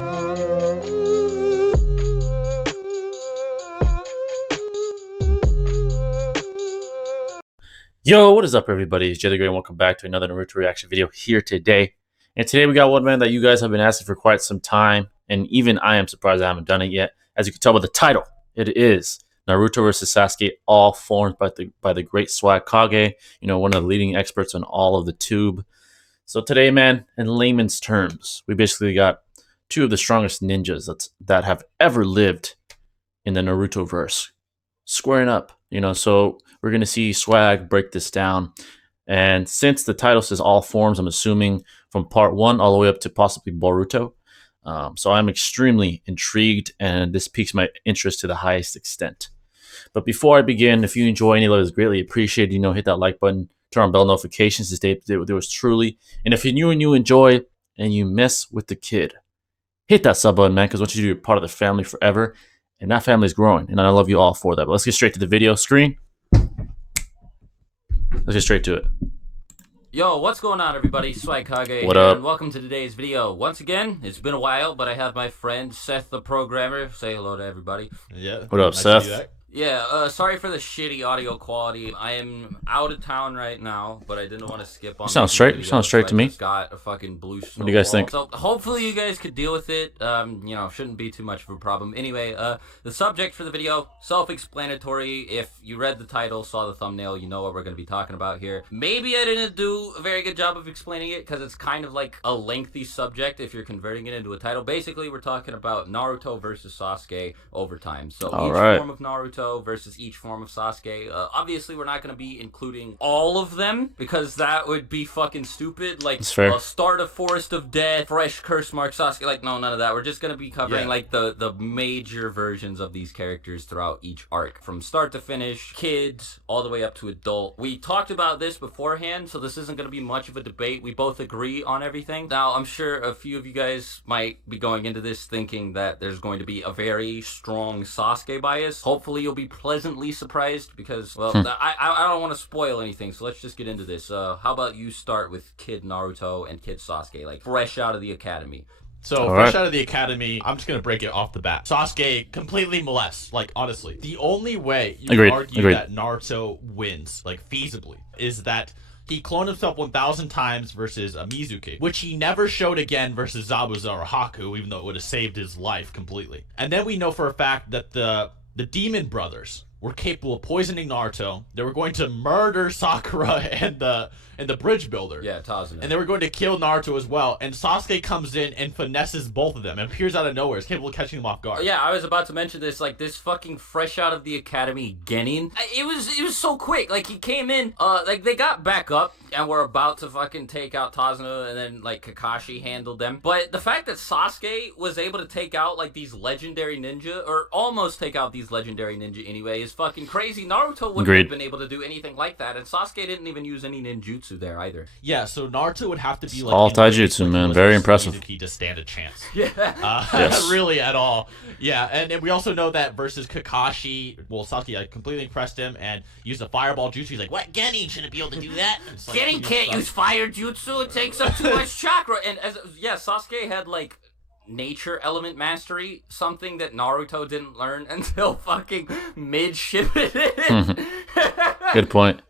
Yo, what is up, everybody? It's Jay the Great, and welcome back to another Naruto reaction video here today. And today we got one man that you guys have been asking for quite some time, and even I am surprised I haven't done it yet. As you can tell by the title, it is Naruto versus Sasuke, all formed by the great Swagkage, one of the leading experts on all of the tube. So today, man, in layman's terms, we basically got two of the strongest ninjas that have ever lived in the Naruto verse squaring up. So we're going to see Swag break this down. And since the title says all forms, I'm assuming from part 1 all the way up to possibly Boruto. So I'm extremely intrigued, and this piques my interest to the highest extent. But before I begin, if you enjoy any of it, it's greatly appreciated. Hit that like button, turn on bell notifications to stay up to date with yours truly. And if you're new and you enjoy and you mess with the kid, hit that sub button, man, because once you do, you're part of the family forever. And that family is growing, and I love you all for that. But let's get straight to the video screen. Let's get straight to it. Yo, what's going on, everybody? Swagkage What here, up? and welcome to today's video. Once again, it's been a while, but I have my friend Seth the programmer. Say hello to everybody. Yeah. What up, Seth? Yeah, sorry for the shitty audio quality. I am out of town right now, but I didn't want to skip on. Sounds straight. Sounds straight to me. Just got a fucking blue snowball. What do you guys think? So hopefully you guys could deal with it. Shouldn't be too much of a problem. Anyway, the subject for the video, self-explanatory. If you read the title, saw the thumbnail, you know what we're going to be talking about here. Maybe I didn't do a very good job of explaining it because it's kind of like a lengthy subject if you're converting it into a title. Basically, we're talking about Naruto versus Sasuke over time. So each form of Naruto versus each form of Sasuke. Obviously, we're not going to be including all of them because that would be fucking stupid. Like, start a Forest of Death, fresh curse mark Sasuke. Like, no, none of that. We're just going to be covering like the major versions of these characters throughout each arc, from start to finish, kids all the way up to adult. We talked about this beforehand, so this isn't going to be much of a debate. We both agree on everything. Now, I'm sure a few of you guys might be going into this thinking that there's going to be a very strong Sasuke bias. Hopefully, you'll be pleasantly surprised because, well, I don't want to spoil anything, so let's just get into this. How about you start with Kid Naruto and Kid Sasuke, like fresh out of the academy? So, fresh out of the academy, I'm just going to break it off the bat. Sasuke completely molests, like, honestly. The only way you can argue that Naruto wins, like, feasibly, is that he cloned himself 1,000 times versus Mizuki, which he never showed again versus Zabuza or Haku, even though it would have saved his life completely. And then we know for a fact that the Demon Brothers were capable of poisoning Naruto. They were going to murder Sakura and the bridge builder. Yeah, Tazuna. And they were going to kill Naruto as well. And Sasuke comes in and finesses both of them and appears out of nowhere. Is capable of catching them off guard. Yeah, I was about to mention this. Like, this fucking fresh out of the academy Genin. It was so quick. Like, he came in, like, they got back up and were about to fucking take out Tazuna, and then, like, Kakashi handled them. But the fact that Sasuke was able to take out, like, these legendary ninja, or almost take out these legendary ninja anyway, is fucking crazy. Naruto wouldn't have been able to do anything like that, and Sasuke didn't even use any ninjutsu there either. Yeah, so Naruto would have to be like all taijutsu, man. Very impressive. To stand a chance. Yeah. Yes. Really at all. Yeah, and we also know that versus Kakashi, well, Sasuke completely impressed him and used a fireball jutsu. He's like, what? Genin shouldn't be able to do that. Like, Genin can't use fire jutsu. It takes up too much chakra. And Sasuke had like nature element mastery, something that Naruto didn't learn until fucking mid-Shippuden. Good point.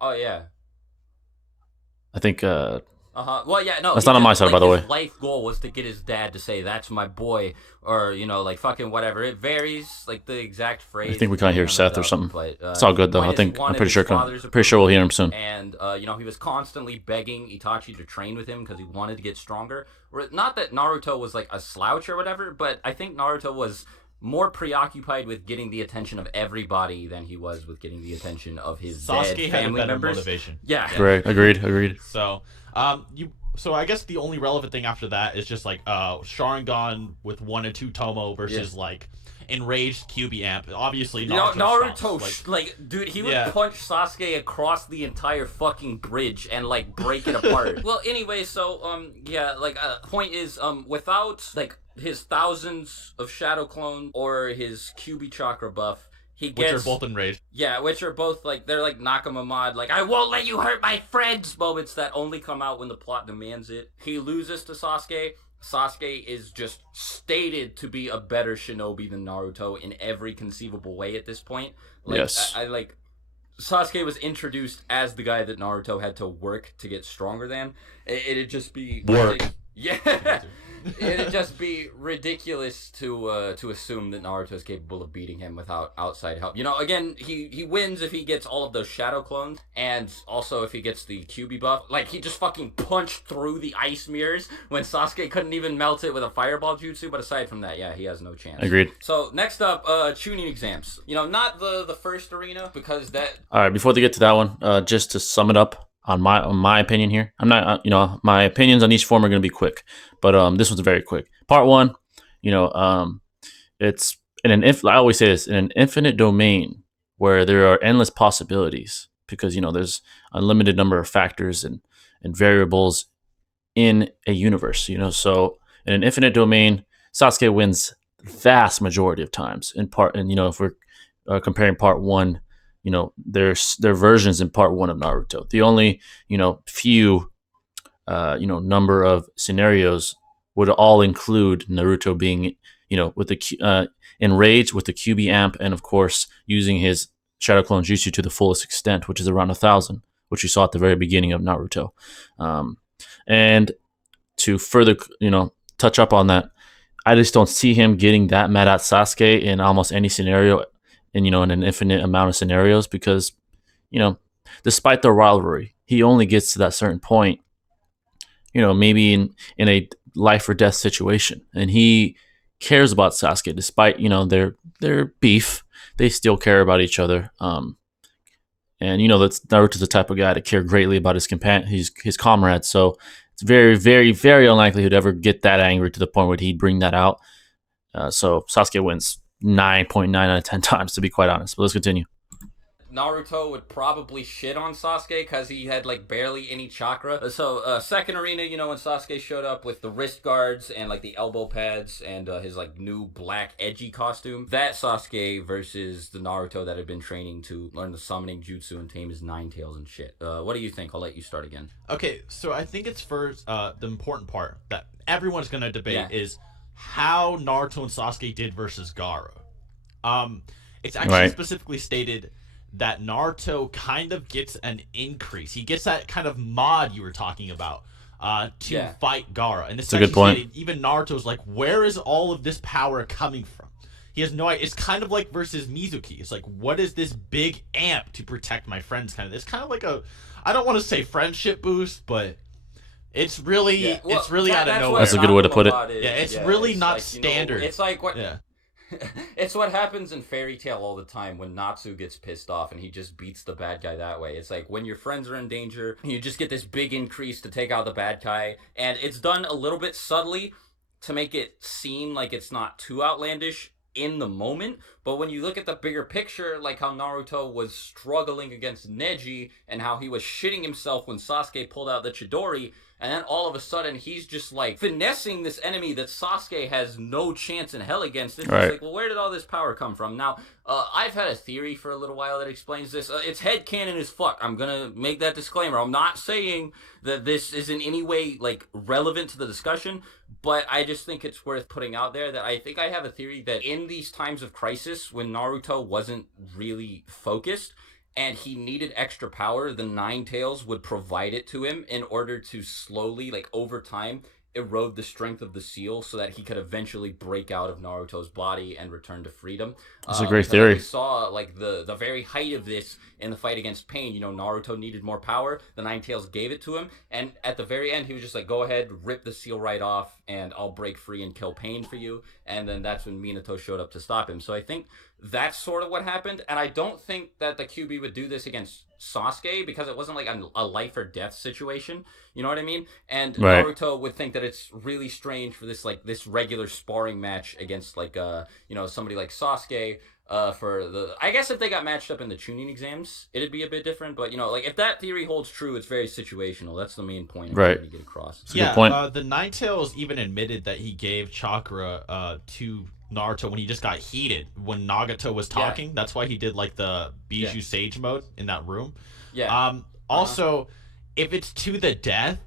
Oh yeah. I think Well, yeah, no. That's not on my side, by the way. His life goal was to get his dad to say, "That's my boy," or like fucking whatever. It varies, like the exact phrase. I think we can't hear Seth or something. But, it's all good though. I'm pretty sure we'll hear him soon. And he was constantly begging Itachi to train with him because he wanted to get stronger. Not that Naruto was like a slouch or whatever, but I think Naruto was more preoccupied with getting the attention of everybody than he was with getting the attention of his Sasuke dead family had a better members. Motivation. Yeah. Right. Agreed. So, so I guess the only relevant thing after that is just like Sharingan with 1 and 2 Tomo versus like enraged QB amp. Obviously, Naruto, dude, he would punch Sasuke across the entire fucking bridge and like break it apart. Well, anyway, so point is, without like his thousands of shadow clone or his QB chakra buff, he which gets, are both enraged. Yeah, which are both like, they're like Nakamamad, like, I won't let you hurt my friends moments that only come out when the plot demands it. He loses to Sasuke. Sasuke is just stated to be a better shinobi than Naruto in every conceivable way at this point. Like, yes. I like, Sasuke was introduced as the guy that Naruto had to work to get stronger than. It'd just be work. Yeah. It'd just be ridiculous to assume that Naruto is capable of beating him without outside help. You know, again, he wins if he gets all of those shadow clones, and also if he gets the QB buff. Like, he just fucking punched through the ice mirrors when Sasuke couldn't even melt it with a fireball jutsu. But aside from that, yeah, he has no chance. Agreed. So next up, tuning exams. You know, not the first arena, because that. All right, before they get to that one, just to sum it up. On my opinion here, I'm not, my opinions on each form are going to be quick, but this one's very quick. Part one, it's I always say this, in an infinite domain where there are endless possibilities, because there's unlimited number of factors and variables in a universe. So in an infinite domain, Sasuke wins vast majority of times. In part, and if we're comparing part one. There are versions in part one of Naruto. The only, few, number of scenarios would all include Naruto being, with the enraged with the QB amp, and of course using his Shadow Clone Jutsu to the fullest extent, which is around 1,000, which you saw at the very beginning of Naruto. And to further, touch up on that, I just don't see him getting that mad at Sasuke in almost any scenario. And in an infinite amount of scenarios, because despite the rivalry, he only gets to that certain point, maybe in a life or death situation, and he cares about Sasuke despite their beef. They still care about each other, and that's Naruto's the type of guy to care greatly about his comrades. So it's very, very, very unlikely he'd ever get that angry to the point where he'd bring that out. So Sasuke wins 9.9 out of 10 times, to be quite honest. But let's continue. Naruto would probably shit on Sasuke because he had like barely any chakra. So second arena, when Sasuke showed up with the wrist guards and like the elbow pads and his like new black edgy costume, that Sasuke versus the Naruto that had been training to learn the summoning jutsu and tame his nine tails and shit. What do you think? I'll let you start again. Okay, so I think it's first the important part that everyone's gonna debate is how Naruto and Sasuke did versus Gaara. It's actually specifically stated that Naruto kind of gets an increase. He gets that kind of mod you were talking about to fight Gaara. And it's a good point. Stated, even Naruto's like, where is all of this power coming from? He has no idea. It's kind of like versus Mizuki. It's like, what is this big amp to protect my friends? It's kind of like I don't want to say friendship boost, but it's really it's really out of nowhere. That's a good way to put it. It's really not like, standard. It's like what it's what happens in Fairy Tail all the time when Natsu gets pissed off and he just beats the bad guy that way. It's like when your friends are in danger, you just get this big increase to take out the bad guy, and it's done a little bit subtly to make it seem like it's not too outlandish in the moment. But when you look at the bigger picture, like how Naruto was struggling against Neji and how he was shitting himself when Sasuke pulled out the Chidori, and then all of a sudden he's just like finessing this enemy that Sasuke has no chance in hell against. It's like, well, where did all this power come from? Now, I've had a theory for a little while that explains this. It's headcanon as fuck. I'm gonna make that disclaimer. I'm not saying that this is in any way like relevant to the discussion, but I just think it's worth putting out there that I think I have a theory that in these times of crisis, when Naruto wasn't really focused and he needed extra power, the Nine Tails would provide it to him in order to slowly, like over time, erode the strength of the seal so that he could eventually break out of Naruto's body and return to freedom. That's a great theory. We saw like the very height of this in the fight against Pain. Naruto needed more power. The Nine Tails gave it to him. And at the very end, he was just like, go ahead, rip the seal right off, and I'll break free and kill Pain for you. And then that's when Minato showed up to stop him. So I think that's sort of what happened. And I don't think that the QB would do this against Sasuke because it wasn't like a life or death situation. You know what I mean? And Naruto would think that it's really strange for this regular sparring match against somebody like Sasuke For the, I guess if they got matched up in the tuning exams, it'd be a bit different. But like if that theory holds true, it's very situational. That's the main point I'm trying to get across. That's a good point. The Ninetales even admitted that he gave chakra to Naruto when he just got heated when Nagato was talking. Yeah. That's why he did like the Bijou Sage mode in that room. Yeah. Also, if it's to the death,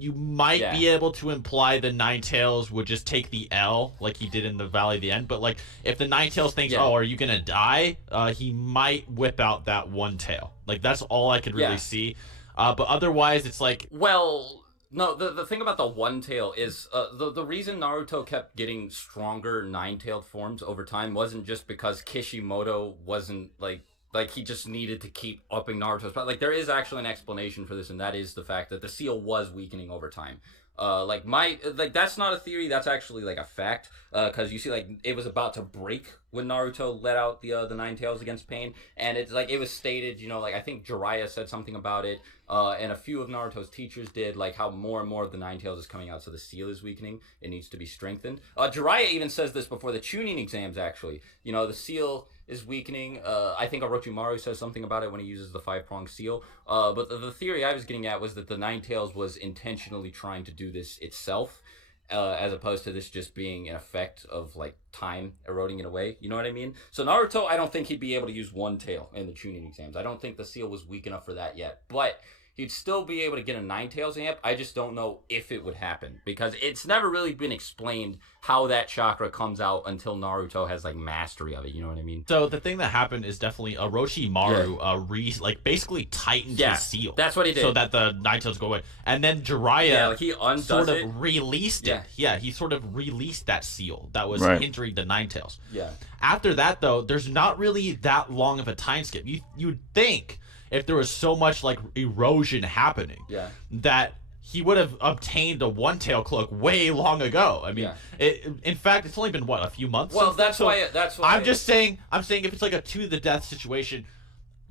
you might be able to imply the Ninetales would just take the L like he did in the Valley of the End. But like if the Ninetales thinks, oh, are you gonna die? He might whip out that one tail. Like that's all I could really see. But otherwise, it's like, well, no. The thing about the one tail is the reason Naruto kept getting stronger nine-tailed forms over time wasn't just because Kishimoto wasn't like he just needed to keep upping Naruto's power. Like there is actually an explanation for this, and that is the fact that the seal was weakening over time. That's not a theory, that's actually like a fact, because you see like it was about to break when Naruto let out the nine tails against Pain, and it's like it was stated, like I think Jiraiya said something about it, and a few of Naruto's teachers did, like how more and more of the nine tails is coming out, so the seal is weakening, it needs to be strengthened. Jiraiya even says this before the tuning exams, actually. The seal is weakening. I think Orochimaru says something about it when he uses the 5-pronged seal. But the theory I was getting at was that the Nine Tails was intentionally trying to do this itself, as opposed to this just being an effect of like time eroding it away. You know what I mean? So Naruto, I don't think he'd be able to use one tail in the tuning exams. I don't think the seal was weak enough for that yet. But he'd still be able to get a Nine Tails amp. I just don't know if it would happen, because it's never really been explained how that chakra comes out until Naruto has like mastery of it. You know what I mean? So the thing that happened is definitely Orochimaru basically tightened his seal. That's what he did, so that the Nine Tails go away. And then Jiraiya he sort of released it. Yeah, he sort of released that seal that was hindering the Nine Tails. Yeah. After that though, there's not really that long of a time skip. You'd think if there was so much like erosion happening, that he would have obtained a one-tail cloak way long ago. I mean, in fact, it's only been what, a few months. Well, that's why. I'm saying if it's like a to the death situation,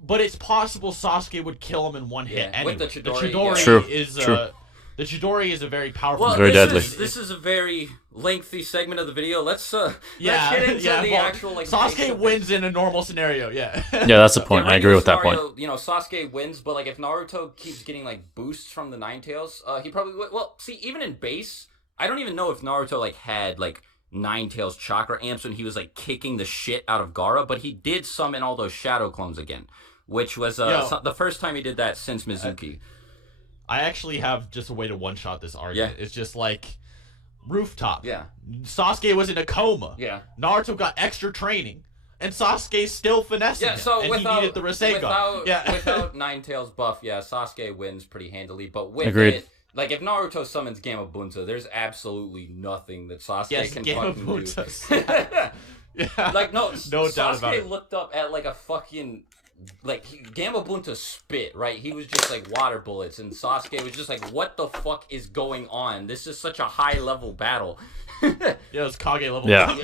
but it's possible Sasuke would kill him in one hit. Anyway. With the Chidori. The Chidori is a very powerful. Well, very deadly. This is a very lengthy segment of the video. Let's get into the actual like. Sasuke wins in a normal scenario. Yeah. That's the point. I agree with that point. Sasuke wins, but like if Naruto keeps getting like boosts from the Nine Tails, he probably would. Well, see, even in base, I don't even know if Naruto like had like Nine Tails chakra amps when he was like kicking the shit out of Gaara, but he did summon all those shadow clones again, which was the first time he did that since Mizuki. I actually have just a way to one-shot this argument. It's just like rooftop. Yeah. Sasuke was in a coma. Yeah. Naruto got extra training, and Sasuke's still finessing him. So and he needed the Rasengan. Without Nine Tails buff, Sasuke wins pretty handily. But with it, like if Naruto summons Gamabunta, there's absolutely nothing that Sasuke can fucking do. Like no doubt about it. Sasuke looked up at like a fucking. Like Gamabunta spit, right? He was just like water bullets, and Sasuke was just like, "What the fuck is going on? This is such a high level battle." It's Kage level. Yeah.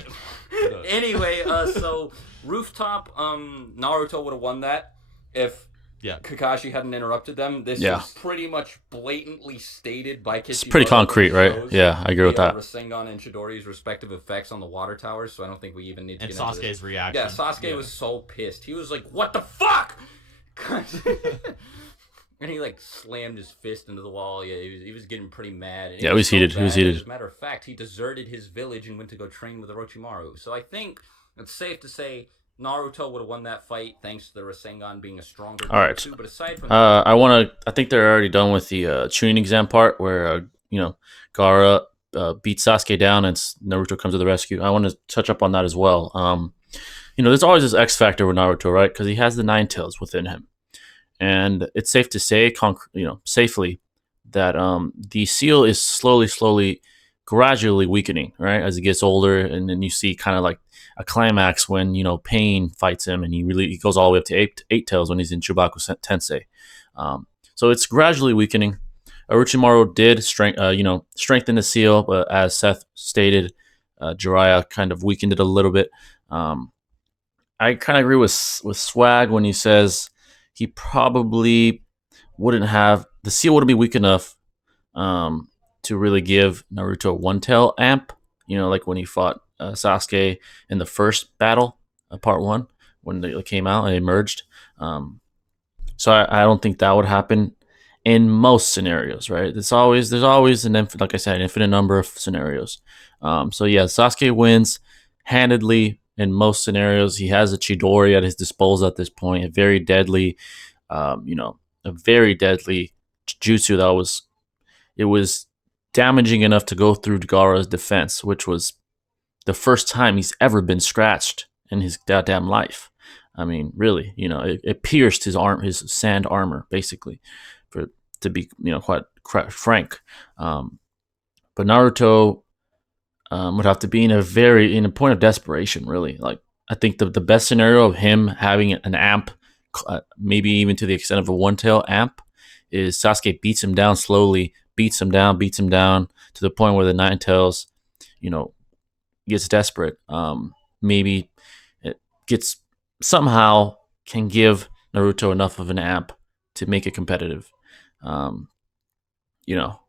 Anyway, so rooftop, Naruto would have won that if Kakashi hadn't interrupted them. This is pretty much blatantly stated by Kishimoto. It's pretty concrete, right? Yeah, I agree with that. Rasengan and Chidori's respective effects on the water towers, so I don't think we even need to get into Sasuke's this. reaction. Yeah, Sasuke was so pissed. He was like, "What the fuck?" And he like slammed his fist into the wall. Yeah, he was getting pretty mad. And he was heated. He was heated. As a matter of fact, he deserted his village and went to go train with Orochimaru. So I think it's safe to say Naruto would have won that fight thanks to the Rasengan being a stronger Naruto. But aside from I think they're already done with the tuning exam part where Gaara beats Sasuke down and Naruto comes to the rescue. I want to touch up on that as well. There's always this X factor with Naruto, right? Because he has the Nine Tails within him, and it's safe to say, safely, that the seal is slowly, gradually weakening, right, as he gets older, and then you see kind of like a climax when Pain fights him, and he goes all the way up to eight tails when he's in Chubaku Tensei. So it's gradually weakening. Orochimaru did strengthen the seal, but as Seth stated, Jiraiya kind of weakened it a little bit. I kind of agree with Swag when he says he probably wouldn't have the seal wouldn't be weak enough to really give Naruto a one tail amp. Like when he fought Sasuke in the first battle part one when they came out and they merged. So I don't think that would happen in most scenarios, right? There's always like I said, an infinite number of scenarios. So yeah, Sasuke wins handedly in most scenarios. He has a Chidori at his disposal at this point, a very deadly, you know, a very deadly jutsu it was damaging enough to go through Gaara's defense, which was the first time he's ever been scratched in his goddamn life. I mean, really, you know, it pierced his sand armor, basically, for to be, you know, quite frank. But Naruto would have to be in a point of desperation, really. Like, I think the best scenario of him having an amp, maybe even to the extent of a one tail amp, is Sasuke beats him down slowly, beats him down to the point where the nine tails, you know, gets desperate. Maybe it gets somehow can give Naruto enough of an amp to make it competitive. You know,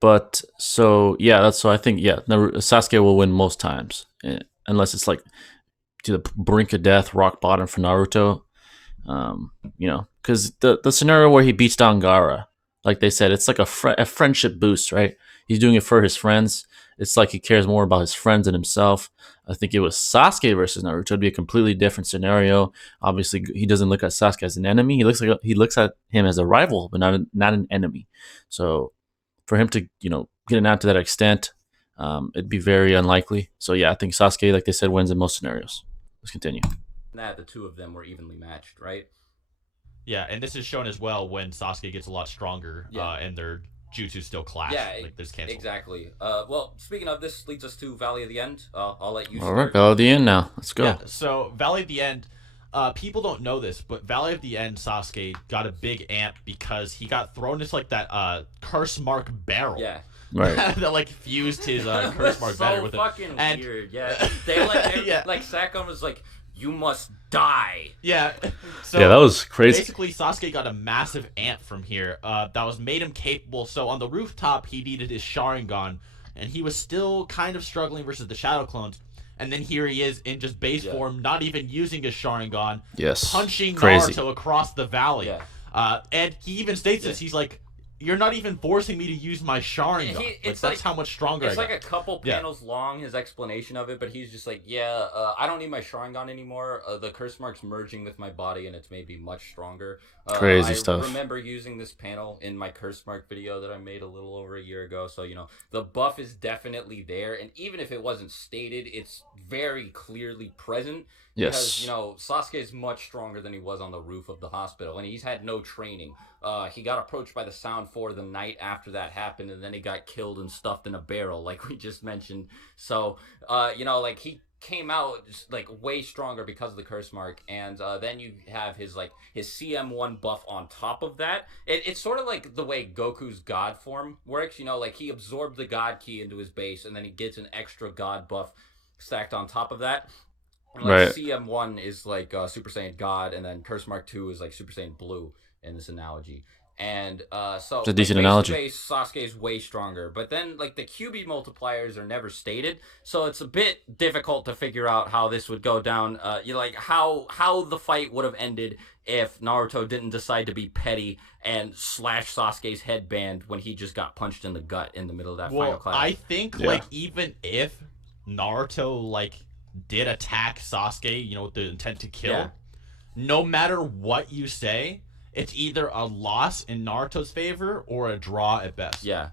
but so yeah, that's so I think yeah, Sasuke will win most times, unless it's like to the brink of death, rock bottom for Naruto. You know, because the scenario where he beats down Gaara, like they said, it's like a friendship boost, right? He's doing it for his friends. It's like he cares more about his friends than himself. I think it was Sasuke versus Naruto. It'd be a completely different scenario. Obviously, he doesn't look at Sasuke as an enemy. He looks at him as a rival, but not an enemy. So for him to, you know, get it out to that extent, it'd be very unlikely. So yeah, I think Sasuke, like they said, wins in most scenarios. Let's continue. That the two of them were evenly matched, right? Yeah, and this is shown as well when Sasuke gets a lot stronger, and their jutsu still clash. Yeah, like there's cancel. Exactly. Well, speaking of this, leads us to Valley of the End. I'll let you. All right, Valley of the End now. Let's go. Yeah, so Valley of the End. People don't know this, but Valley of the End, Sasuke got a big amp because he got thrown into like that curse mark barrel. Yeah. Right. that like fused his curse mark banner with it. So fucking weird. Yeah. They like Sakon was like, you must die. Yeah. So yeah, that was crazy. Basically, Sasuke got a massive amp from here that was made him capable. So on the rooftop, he needed his Sharingan, and he was still kind of struggling versus the Shadow Clones. And then here he is in just base form, not even using his Sharingan, punching Naruto across the valley. Yeah. And he even states this. He's like, you're not even forcing me to use my Sharingan. That's how much stronger it's like a couple panels long, his explanation of it, but he's just like, I don't need my Sharingan anymore. The curse mark's merging with my body, and it's made me much stronger. Crazy stuff. I remember using this panel in my curse mark video that I made a little over a year ago, so, you know, the buff is definitely there, and even if it wasn't stated, it's very clearly present. Because, you know, Sasuke is much stronger than he was on the roof of the hospital, and he's had no training. He got approached by the Sound 4 the night after that happened, and then he got killed and stuffed in a barrel, like we just mentioned. So, you know, like, he came out just, like, way stronger because of the curse mark, and then you have his CM1 buff on top of that. It's sort of like the way Goku's God form works, you know, like, he absorbed the God Ki into his base, and then he gets an extra God buff stacked on top of that. And like CM1 is like Super Saiyan God, and then Curse Mark 2 is like Super Saiyan Blue in this analogy. And so it's a decent analogy. Sasuke is way stronger, but then like the QB multipliers are never stated, so it's a bit difficult to figure out how this would go down. You know, like how the fight would have ended if Naruto didn't decide to be petty and slash Sasuke's headband when he just got punched in the gut in the middle of that final class. I think like even if Naruto like did attack Sasuke, you know, with the intent to kill, no matter what you say, it's either a loss in Naruto's favor or a draw at best. Yeah.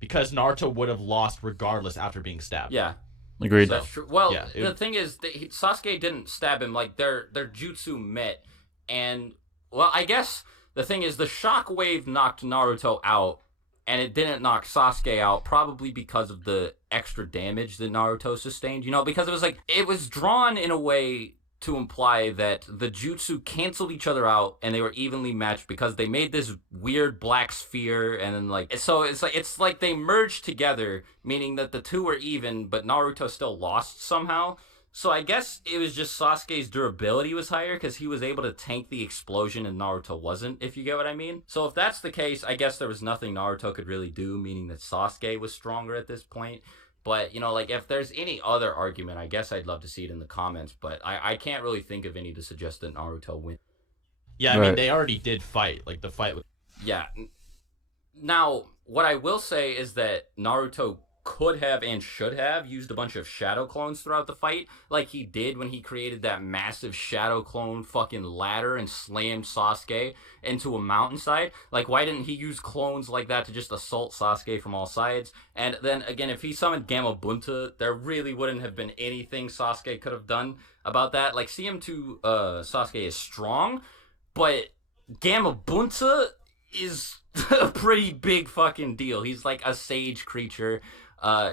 Because Naruto would have lost regardless after being stabbed. Yeah. Agreed. So that's true. Well, the thing is, Sasuke didn't stab him. Like, their jutsu met. And, well, I guess the thing is, the shockwave knocked Naruto out, and it didn't knock Sasuke out, probably because of the extra damage that Naruto sustained. You know, because it was drawn in a way to imply that the jutsu canceled each other out and they were evenly matched because they made this weird black sphere, and then like, so it's like they merged together, meaning that the two were even, but Naruto still lost somehow. So I guess it was just Sasuke's durability was higher because he was able to tank the explosion and Naruto wasn't, if you get what I mean. So if that's the case, I guess there was nothing Naruto could really do, meaning that Sasuke was stronger at this point. But, you know, like, if there's any other argument, I guess I'd love to see it in the comments. But I can't really think of any to suggest that Naruto win. Yeah, I mean, they already did fight. Like, the fight with... Yeah. Now, what I will say is that Naruto could have and should have used a bunch of shadow clones throughout the fight, like he did when he created that massive shadow clone fucking ladder and slammed Sasuke into a mountainside. Like, why didn't he use clones like that to just assault Sasuke from all sides? And then again, if he summoned Gamabunta, there really wouldn't have been anything Sasuke could have done about that. Like, CM2 Sasuke is strong, but Gamabunta is a pretty big fucking deal. He's like a sage creature.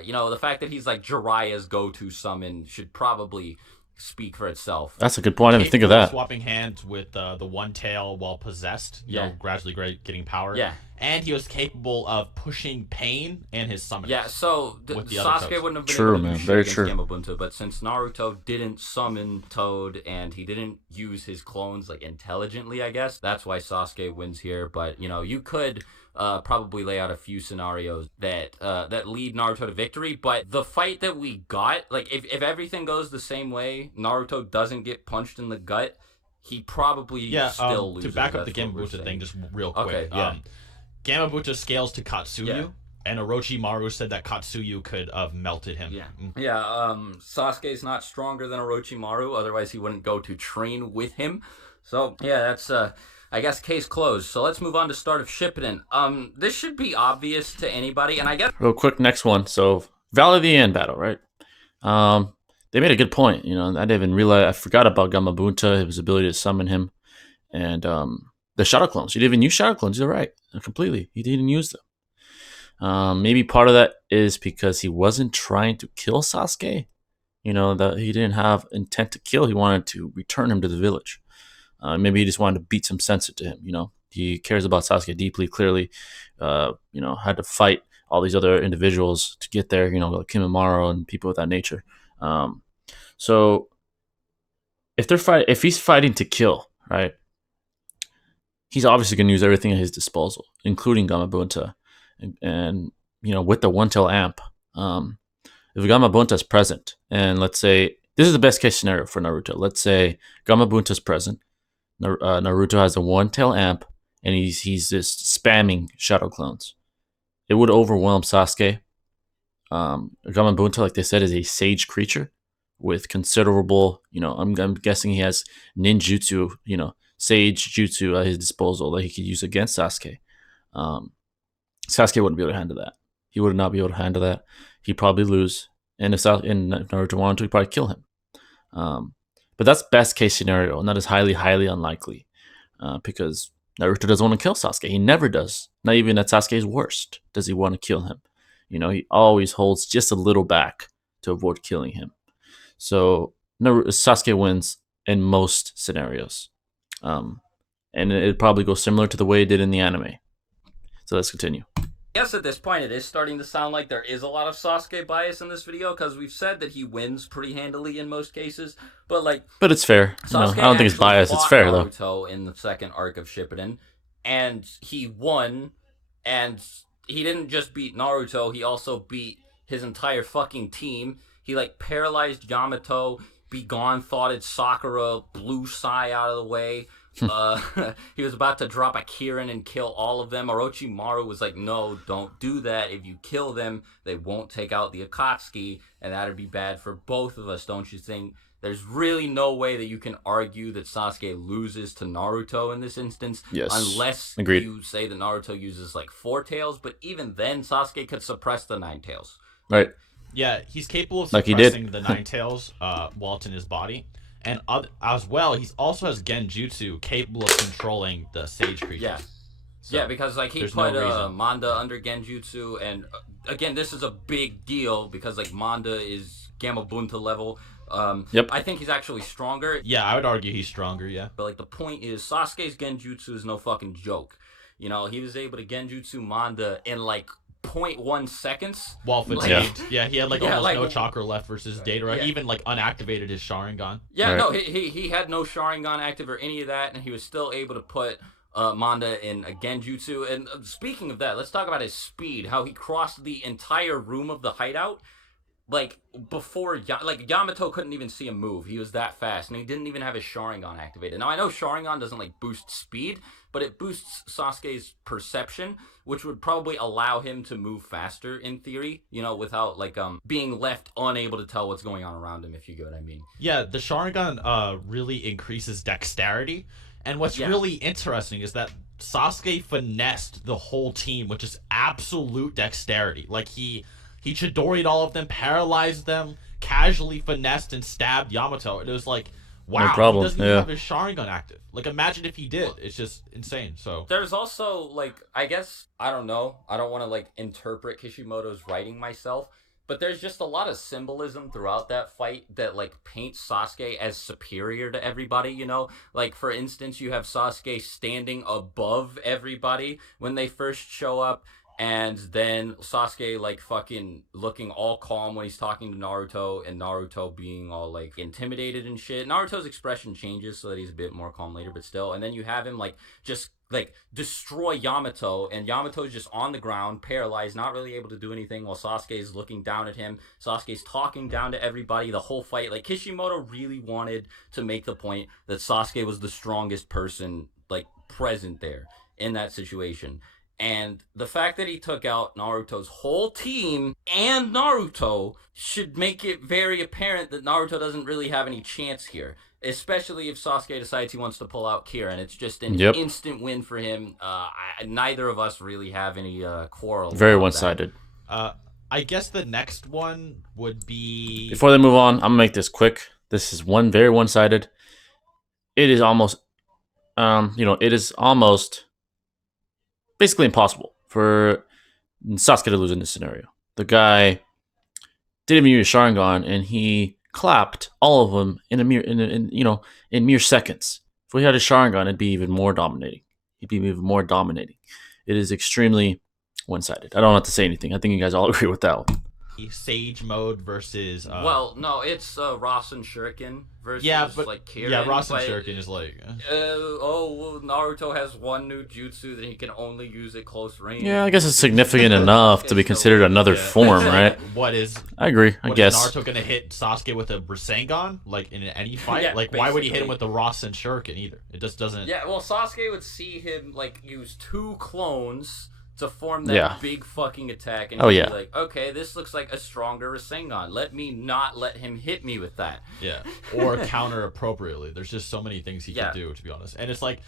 You know, the fact that he's like Jiraiya's go-to summon should probably speak for itself. That's a good point. I didn't think of that. Swapping hands with the one tail while possessed, you know, gradually getting power. Yeah. And he was capable of pushing Pain and his summon. Yeah, so Sasuke wouldn't have been true, able to man. do Very shit true. against Gamabunta, but since Naruto didn't summon Toad and he didn't use his clones like intelligently, I guess, that's why Sasuke wins here. But, you know, you could probably lay out a few scenarios that that lead Naruto to victory, but the fight that we got, like, if everything goes the same way, Naruto doesn't get punched in the gut, he probably still loses. To back up the Gamabunta thing just real quick. Okay, Gamabunta scales to Katsuyu, and Orochimaru said that Katsuyu could have melted him. Sasuke's not stronger than Orochimaru, otherwise he wouldn't go to train with him. So, yeah, that's, I guess, case closed. So let's move on to start of Shippuden. This should be obvious to anybody, and I guess... Real quick, next one. So, Valley of the End battle, right? They made a good point, you know, I didn't even realize, I forgot about Gamabunta, his ability to summon him, and, the shadow clones. He didn't even use shadow clones. You're right. Completely. He didn't use them. Maybe part of that is because he wasn't trying to kill Sasuke. You know, that he didn't have intent to kill. He wanted to return him to the village. Maybe he just wanted to beat some sense into him. You know, he cares about Sasuke deeply, clearly. You know, had to fight all these other individuals to get there, you know, like Kimimaro and people of that nature. So if he's fighting to kill, right? He's obviously going to use everything at his disposal, including Gamabunta. And you know, with the one-tail amp, if Gamabunta is present, and let's say, this is the best case scenario for Naruto. Let's say Gamabunta is present, Naruto has a one-tail amp, and he's just spamming shadow clones. It would overwhelm Sasuke. Gamabunta, like they said, is a sage creature with considerable, you know, I'm guessing he has ninjutsu, you know, sage jutsu at his disposal that he could use against Sasuke. Sasuke wouldn't be able to handle that. He would not be able to handle that. He'd probably lose. And if Naruto wanted to, he'd probably kill him. But that's best case scenario, and that is highly, highly unlikely. Because Naruto doesn't want to kill Sasuke. He never does. Not even at Sasuke's worst does he want to kill him. You know, he always holds just a little back to avoid killing him. So Sasuke wins in most scenarios. And it probably goes similar to the way it did in the anime. So let's continue. I guess at this point it is starting to sound like there is a lot of Sasuke bias in this video, because we've said that he wins pretty handily in most cases, but it's fair. No, I don't think it's biased. It's fair Naruto though. In the second arc of Shippuden, and he won, and he didn't just beat Naruto, he also beat his entire fucking team. He paralyzed Yamato, thoughted Sakura, blew Sai out of the way. He was about to drop a Kirin and kill all of them. Orochimaru was like, no, don't do that. If you kill them, they won't take out the Akatsuki, and that'd be bad for both of us, don't you think? There's really no way that you can argue that Sasuke loses to Naruto in this instance. Yes. Unless Agreed. you say that Naruto uses 4 tails, but even then Sasuke could suppress the 9 tails. Right. Yeah, he's capable of Like suppressing the 9 tails while it's in his body. And as well, he also has Genjutsu capable of controlling the sage creatures. Yeah. So yeah, because he put Manda under Genjutsu, and again, this is a big deal because Manda is Gamabunta level. Yep. I think he's actually stronger. Yeah, I would argue he's stronger, yeah. But the point is, Sasuke's Genjutsu is no fucking joke. You know, he was able to Genjutsu Manda in 0.1 seconds. While fatigued. Yeah, he had almost no chakra left versus Deidara. He even unactivated his Sharingan. Yeah, right. No, he had no Sharingan active or any of that, and he was still able to put Manda in a Genjutsu. And speaking of that, let's talk about his speed, how he crossed the entire room of the hideout like before, like Yamato couldn't even see him move. He was that fast, and he didn't even have his Sharingan activated. Now I know Sharingan doesn't like boost speed, but it boosts Sasuke's perception, which would probably allow him to move faster in theory, you know, without like being left unable to tell what's going on around him, if you get what I mean. Yeah, the Sharingan really increases dexterity, and what's really interesting is that Sasuke finessed the whole team, which is absolute dexterity. Like he Chidori'd all of them, paralyzed them, casually finessed and stabbed Yamato. It was like, wow, no problem. He doesn't even have his Sharingan active. Like, imagine if he did. It's just insane. So there's also, like, I guess, I don't know. I don't want to, like, interpret Kishimoto's writing myself, but there's just a lot of symbolism throughout that fight that, like, paints Sasuke as superior to everybody, you know? Like, for instance, you have Sasuke standing above everybody when they first show up. And then Sasuke, like, fucking looking all calm when he's talking to Naruto, and Naruto being all, like, intimidated and shit. Naruto's expression changes so that he's a bit more calm later, but still. And then you have him, like, just, like, destroy Yamato, and Yamato's just on the ground, paralyzed, not really able to do anything, while Sasuke's looking down at him. Sasuke's talking down to everybody the whole fight. Like, Kishimoto really wanted to make the point that Sasuke was the strongest person, like, present there in that situation. And the fact that he took out Naruto's whole team and Naruto should make it very apparent that Naruto doesn't really have any chance here. Especially if Sasuke decides he wants to pull out Kira, and it's just an instant win for him. Neither of us really have any quarrel. Very one-sided. I guess the next one would be... Before they move on, I'm going to make this quick. This is very one-sided. It is almost, it is almost... basically impossible for Sasuke to lose in this scenario. The guy didn't even use Sharingan, and he clapped all of them in mere seconds. If we had a Sharingan, it'd be even more dominating. He'd be even more dominating. It is extremely one-sided. I don't have to say anything. I think you guys all agree with that one. Sage mode versus well, no, it's Rasen Shuriken versus like Kirin. Yeah, Rasen Shuriken is like Naruto has one new jutsu that he can only use at close range. Yeah, I guess it's significant enough to be considered another form, right? I agree. I guess is Naruto gonna hit Sasuke with a Rasengan like in any fight? Yeah, like, why would he hit him with the Rasen Shuriken either? It just doesn't. Yeah, well, Sasuke would see him like use two clones to form that big fucking attack, and he'd be like, okay, this looks like a stronger Rasengan. Let me not let him hit me with that. Yeah, or counter appropriately. There's just so many things he can do, to be honest. And it's like,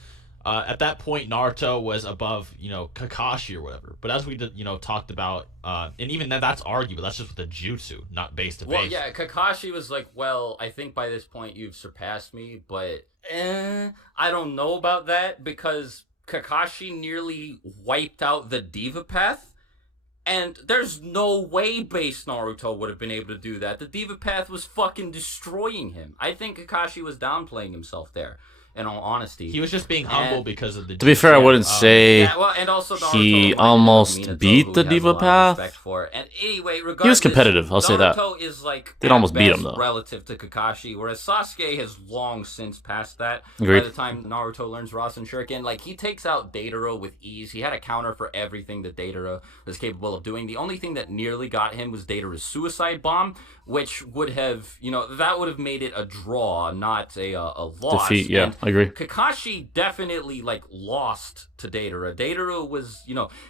at that point, Naruto was above, Kakashi or whatever. But as we talked about, and even then, that's arguable. That's just with the jutsu, not base to base. Well, yeah, Kakashi was like, well, I think by this point you've surpassed me, but I don't know about that, because Kakashi nearly wiped out the Diva Path, and there's no way base Naruto would have been able to do that. The Diva Path was fucking destroying him. I think Kakashi was downplaying himself there, in all honesty. He was just being humble because of the... To be fair, I wouldn't say and also Naruto, he almost beat the Diva Path. And anyway, regardless, he was competitive, I'll say that. Naruto is like did almost beat him, though. Relative to Kakashi, whereas Sasuke has long since passed that. Agreed. By the time Naruto learns Rasen Shuriken, like, he takes out Deidara with ease. He had a counter for everything that Deidara was capable of doing. The only thing that nearly got him was Deidara's suicide bomb, which would have, that would have made it a draw, not a loss. Defeat, yeah, and I agree. Kakashi definitely, like, lost to Deidara. Deidara was,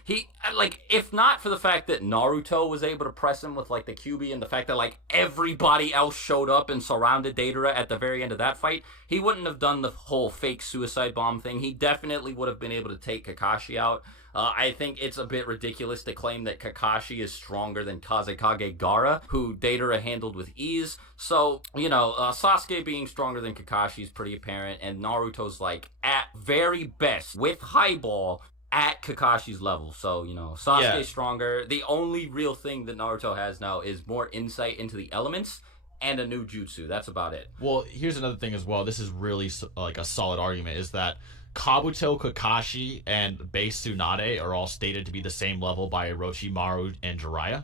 he, like, if not for the fact that Naruto was able to press him with, like, the QB, and the fact that, like, everybody else showed up and surrounded Deidara at the very end of that fight, he wouldn't have done the whole fake suicide bomb thing. He definitely would have been able to take Kakashi out. I think it's a bit ridiculous to claim that Kakashi is stronger than Kazekage Gaara, who Deidara handled with ease. So, Sasuke being stronger than Kakashi is pretty apparent, and Naruto's, like, at very best, with highball, at Kakashi's level. So, Sasuke's stronger. The only real thing that Naruto has now is more insight into the elements and a new jutsu. That's about it. Well, here's another thing as well. This is really, like, a solid argument, is that Kabuto, Kakashi, and Base Tsunade are all stated to be the same level by Orochimaru and Jiraiya.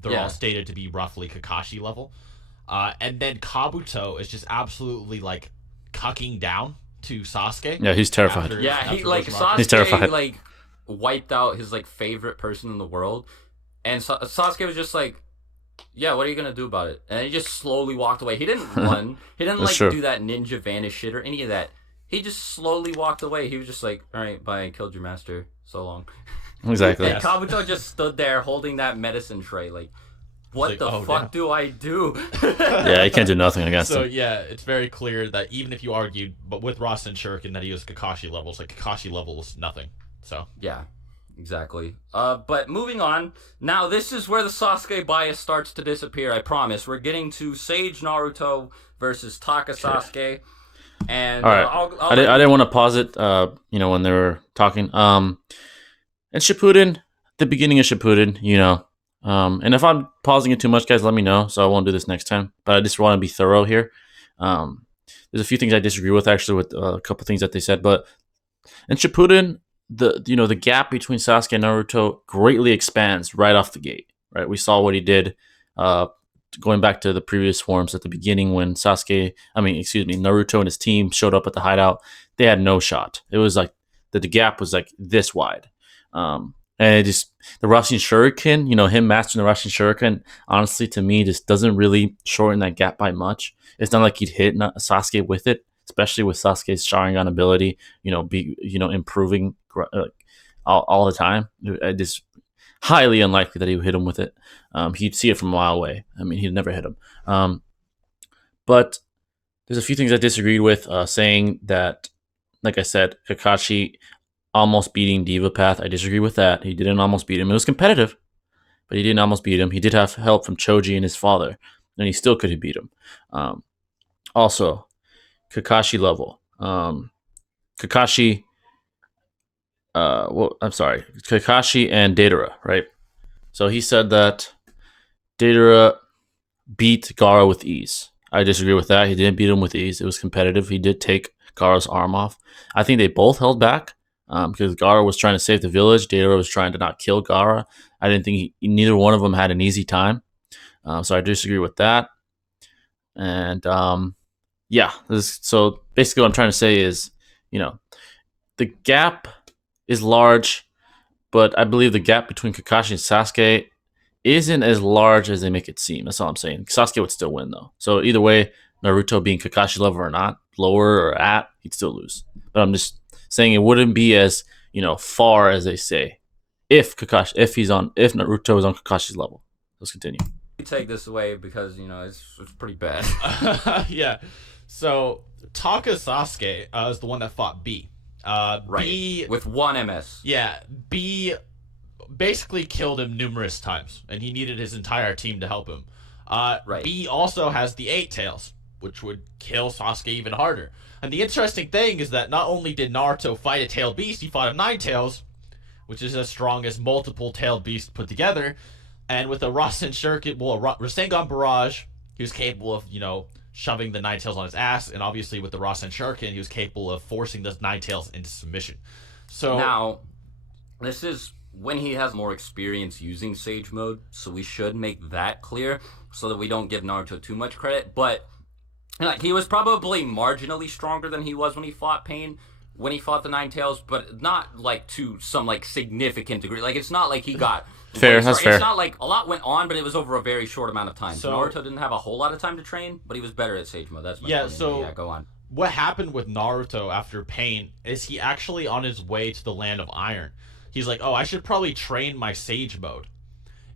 They're all stated to be roughly Kakashi level. And then Kabuto is just absolutely, like, cucking down to Sasuke. Yeah, he's terrified. Sasuke, he's terrified. Like, wiped out his, like, favorite person in the world. And Sasuke was just like, yeah, what are you gonna do about it? And he just slowly walked away. He didn't run. He didn't like true. do that ninja vanish shit or any of that. He just slowly walked away. He was just like, all right, bye, I killed your master. So long. Exactly. And Kabuto just stood there holding that medicine tray like, what like, the fuck do I do? Yeah, he can't do nothing against So him. yeah, it's very clear that even if you argued, but with Rasen Shuriken that he was Kakashi levels, like Kakashi levels nothing. So yeah, exactly. But moving on. Now this is where the Sasuke bias starts to disappear. I promise. We're getting to Sage Naruto versus Taka Sasuke. And All right, I didn't want to pause it. You know, when they were talking. And Shippuden, the beginning of Shippuden, you know. And if I'm pausing it too much, guys, let me know, so I won't do this next time. But I just want to be thorough here. There's a few things I disagree with, actually, with a couple things that they said. But in Shippuden, the gap between Sasuke and Naruto greatly expands right off the gate. Right, we saw what he did. Going back to the previous forms at the beginning, when Naruto and his team showed up at the hideout, they had no shot. It was like the gap was like this wide. And it just, the Russian Shuriken, you know, him mastering the Russian Shuriken, honestly, to me, just doesn't really shorten that gap by much. It's not like he'd hit Sasuke with it, especially with Sasuke's Sharingan ability, improving all the time. It's highly unlikely that he would hit him with it. He'd see it from a mile away. I mean, he'd never hit him. But there's a few things I disagreed with, saying that, like I said, Kakashi almost beating Diva Path. I disagree with that. He didn't almost beat him. It was competitive, but he didn't almost beat him. He did have help from Choji and his father, and he still could have beat him. Also, Kakashi level. Kakashi and Deidara, right? So he said that Deidara beat Gaara with ease. I disagree with that. He didn't beat him with ease. It was competitive. He did take Gaara's arm off. I think they both held back because Gaara was trying to save the village. Deidara was trying to not kill Gaara. I didn't think neither one of them had an easy time. So I disagree with that. And so basically what I'm trying to say is, the gap is large, but I believe the gap between Kakashi and Sasuke isn't as large as they make it seem. That's all I'm saying. Sasuke would still win, though. So either way, Naruto being Kakashi level or not, lower or at, he'd still lose. But I'm just saying it wouldn't be as, far as they say if Naruto is on Kakashi's level. Let's continue. Take this away because, it's pretty bad. Yeah. So Taka Sasuke is the one that fought B. Right. B, with one MS. Yeah. B basically killed him numerous times, and he needed his entire team to help him. Right. B also has the 8 tails, which would kill Sasuke even harder. And the interesting thing is that not only did Naruto fight a tailed beast, he fought a 9 tails, which is as strong as multiple tailed beasts put together. And with a Rasen Shuriken, a Rasengan Barrage, he was capable of, shoving the 9 tails on his ass. And obviously with the Rasen Shuriken, he was capable of forcing those 9 tails into submission. So now, this is when he has more experience using Sage Mode, so we should make that clear so that we don't give Naruto too much credit. But he was probably marginally stronger than he was when he fought Pain, when he fought the 9 tails, but not to some significant degree. It's not like he got fair. That's fair. It's not like a lot went on, but it was over a very short amount of time. So Naruto didn't have a whole lot of time to train, but he was better at Sage Mode. That's my opinion. So yeah, go on. What happened with Naruto after Pain is he actually on his way to the Land of Iron. He's like, oh, I should probably train my Sage Mode.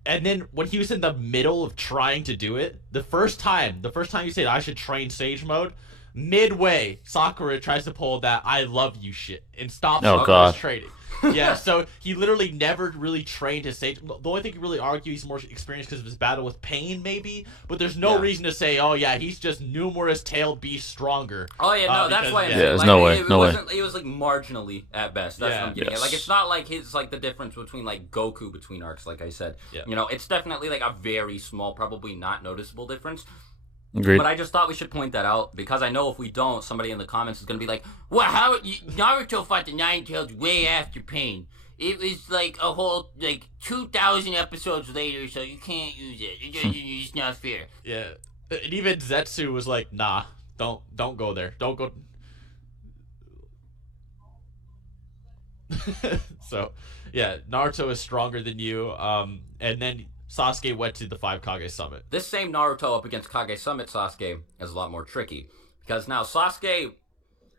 And then when he was in the middle of trying to do it, the first time he said I should train Sage Mode, midway, Sakura tries to pull that I love you shit and stops Sakura's training. Yeah, so he literally never really trained his Sage. The only thing he really argue he's more experienced because of his battle with Pain, maybe. But there's no reason to say, oh yeah, he's just numerous tailed beast stronger. Oh yeah, no, that's why. Yeah, there's no way, no way. It was marginally at best. That's what I'm getting at. It's not like his the difference between Goku between arcs. Like I said, it's definitely a very small, probably not noticeable difference. Agreed. But I just thought we should point that out because I know if we don't, somebody in the comments is going to be like, well, how Naruto fought the 9 tails way after Pain. It was a whole 2,000 episodes later, so you can't use it. It's not fair. Yeah, and even Zetsu was like, nah, don't go there. Don't go. So, yeah, Naruto is stronger than you. And then Sasuke went to the 5 Kage Summit. This same Naruto up against Kage Summit Sasuke is a lot more tricky. Because now Sasuke,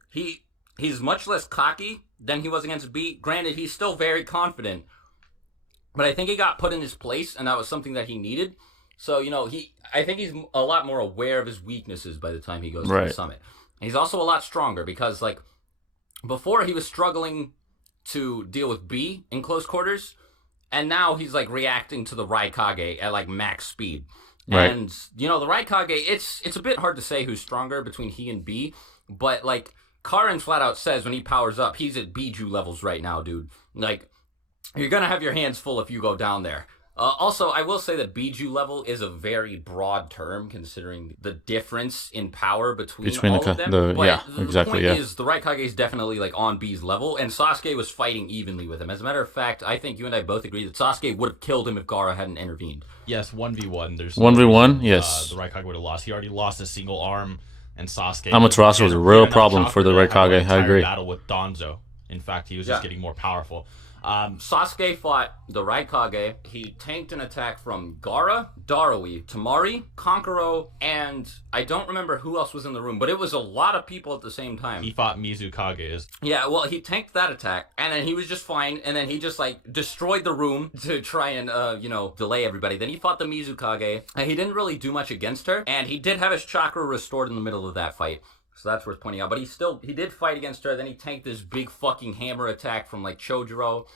he's much less cocky than he was against B. Granted, he's still very confident. But I think he got put in his place, and that was something that he needed. So, you know, I think he's a lot more aware of his weaknesses by the time he goes to the summit. And he's also a lot stronger because, like, before he was struggling to deal with B in close quarters, and now he's, like, reacting to the Raikage at, like, max speed. Right. And, you know, the Raikage, it's a bit hard to say who's stronger between he and B, but, like, Karin flat out says when he powers up, he's at Biju levels right now, dude. Like, you're gonna have your hands full if you go down there. Also, I will say that Biju level is a very broad term considering the difference in power between all of them. The point is, the Raikage is definitely like on B's level, and Sasuke was fighting evenly with him. As a matter of fact, I think you and I both agree that Sasuke would have killed him if Gaara hadn't intervened. Yes, 1v1. There's 1v1, yes. The Raikage would have lost. He already lost a single arm, and Sasuke... Amaterasu was a real problem for the Raikage, I agree. Battle with Danzo. In fact, he was just getting more powerful. Sasuke fought the Raikage. He tanked an attack from Gaara, Darui, Temari, Kankuro, and I don't remember who else was in the room, but it was a lot of people at the same time. He fought Mizukage. Yeah, well, he tanked that attack, and then he was just fine, and then he just, like, destroyed the room to try and, delay everybody. Then he fought the Mizukage, and he didn't really do much against her, and he did have his chakra restored in the middle of that fight. So that's worth pointing out. But he did fight against her. Then he tanked this big fucking hammer attack from, like, Chojuro.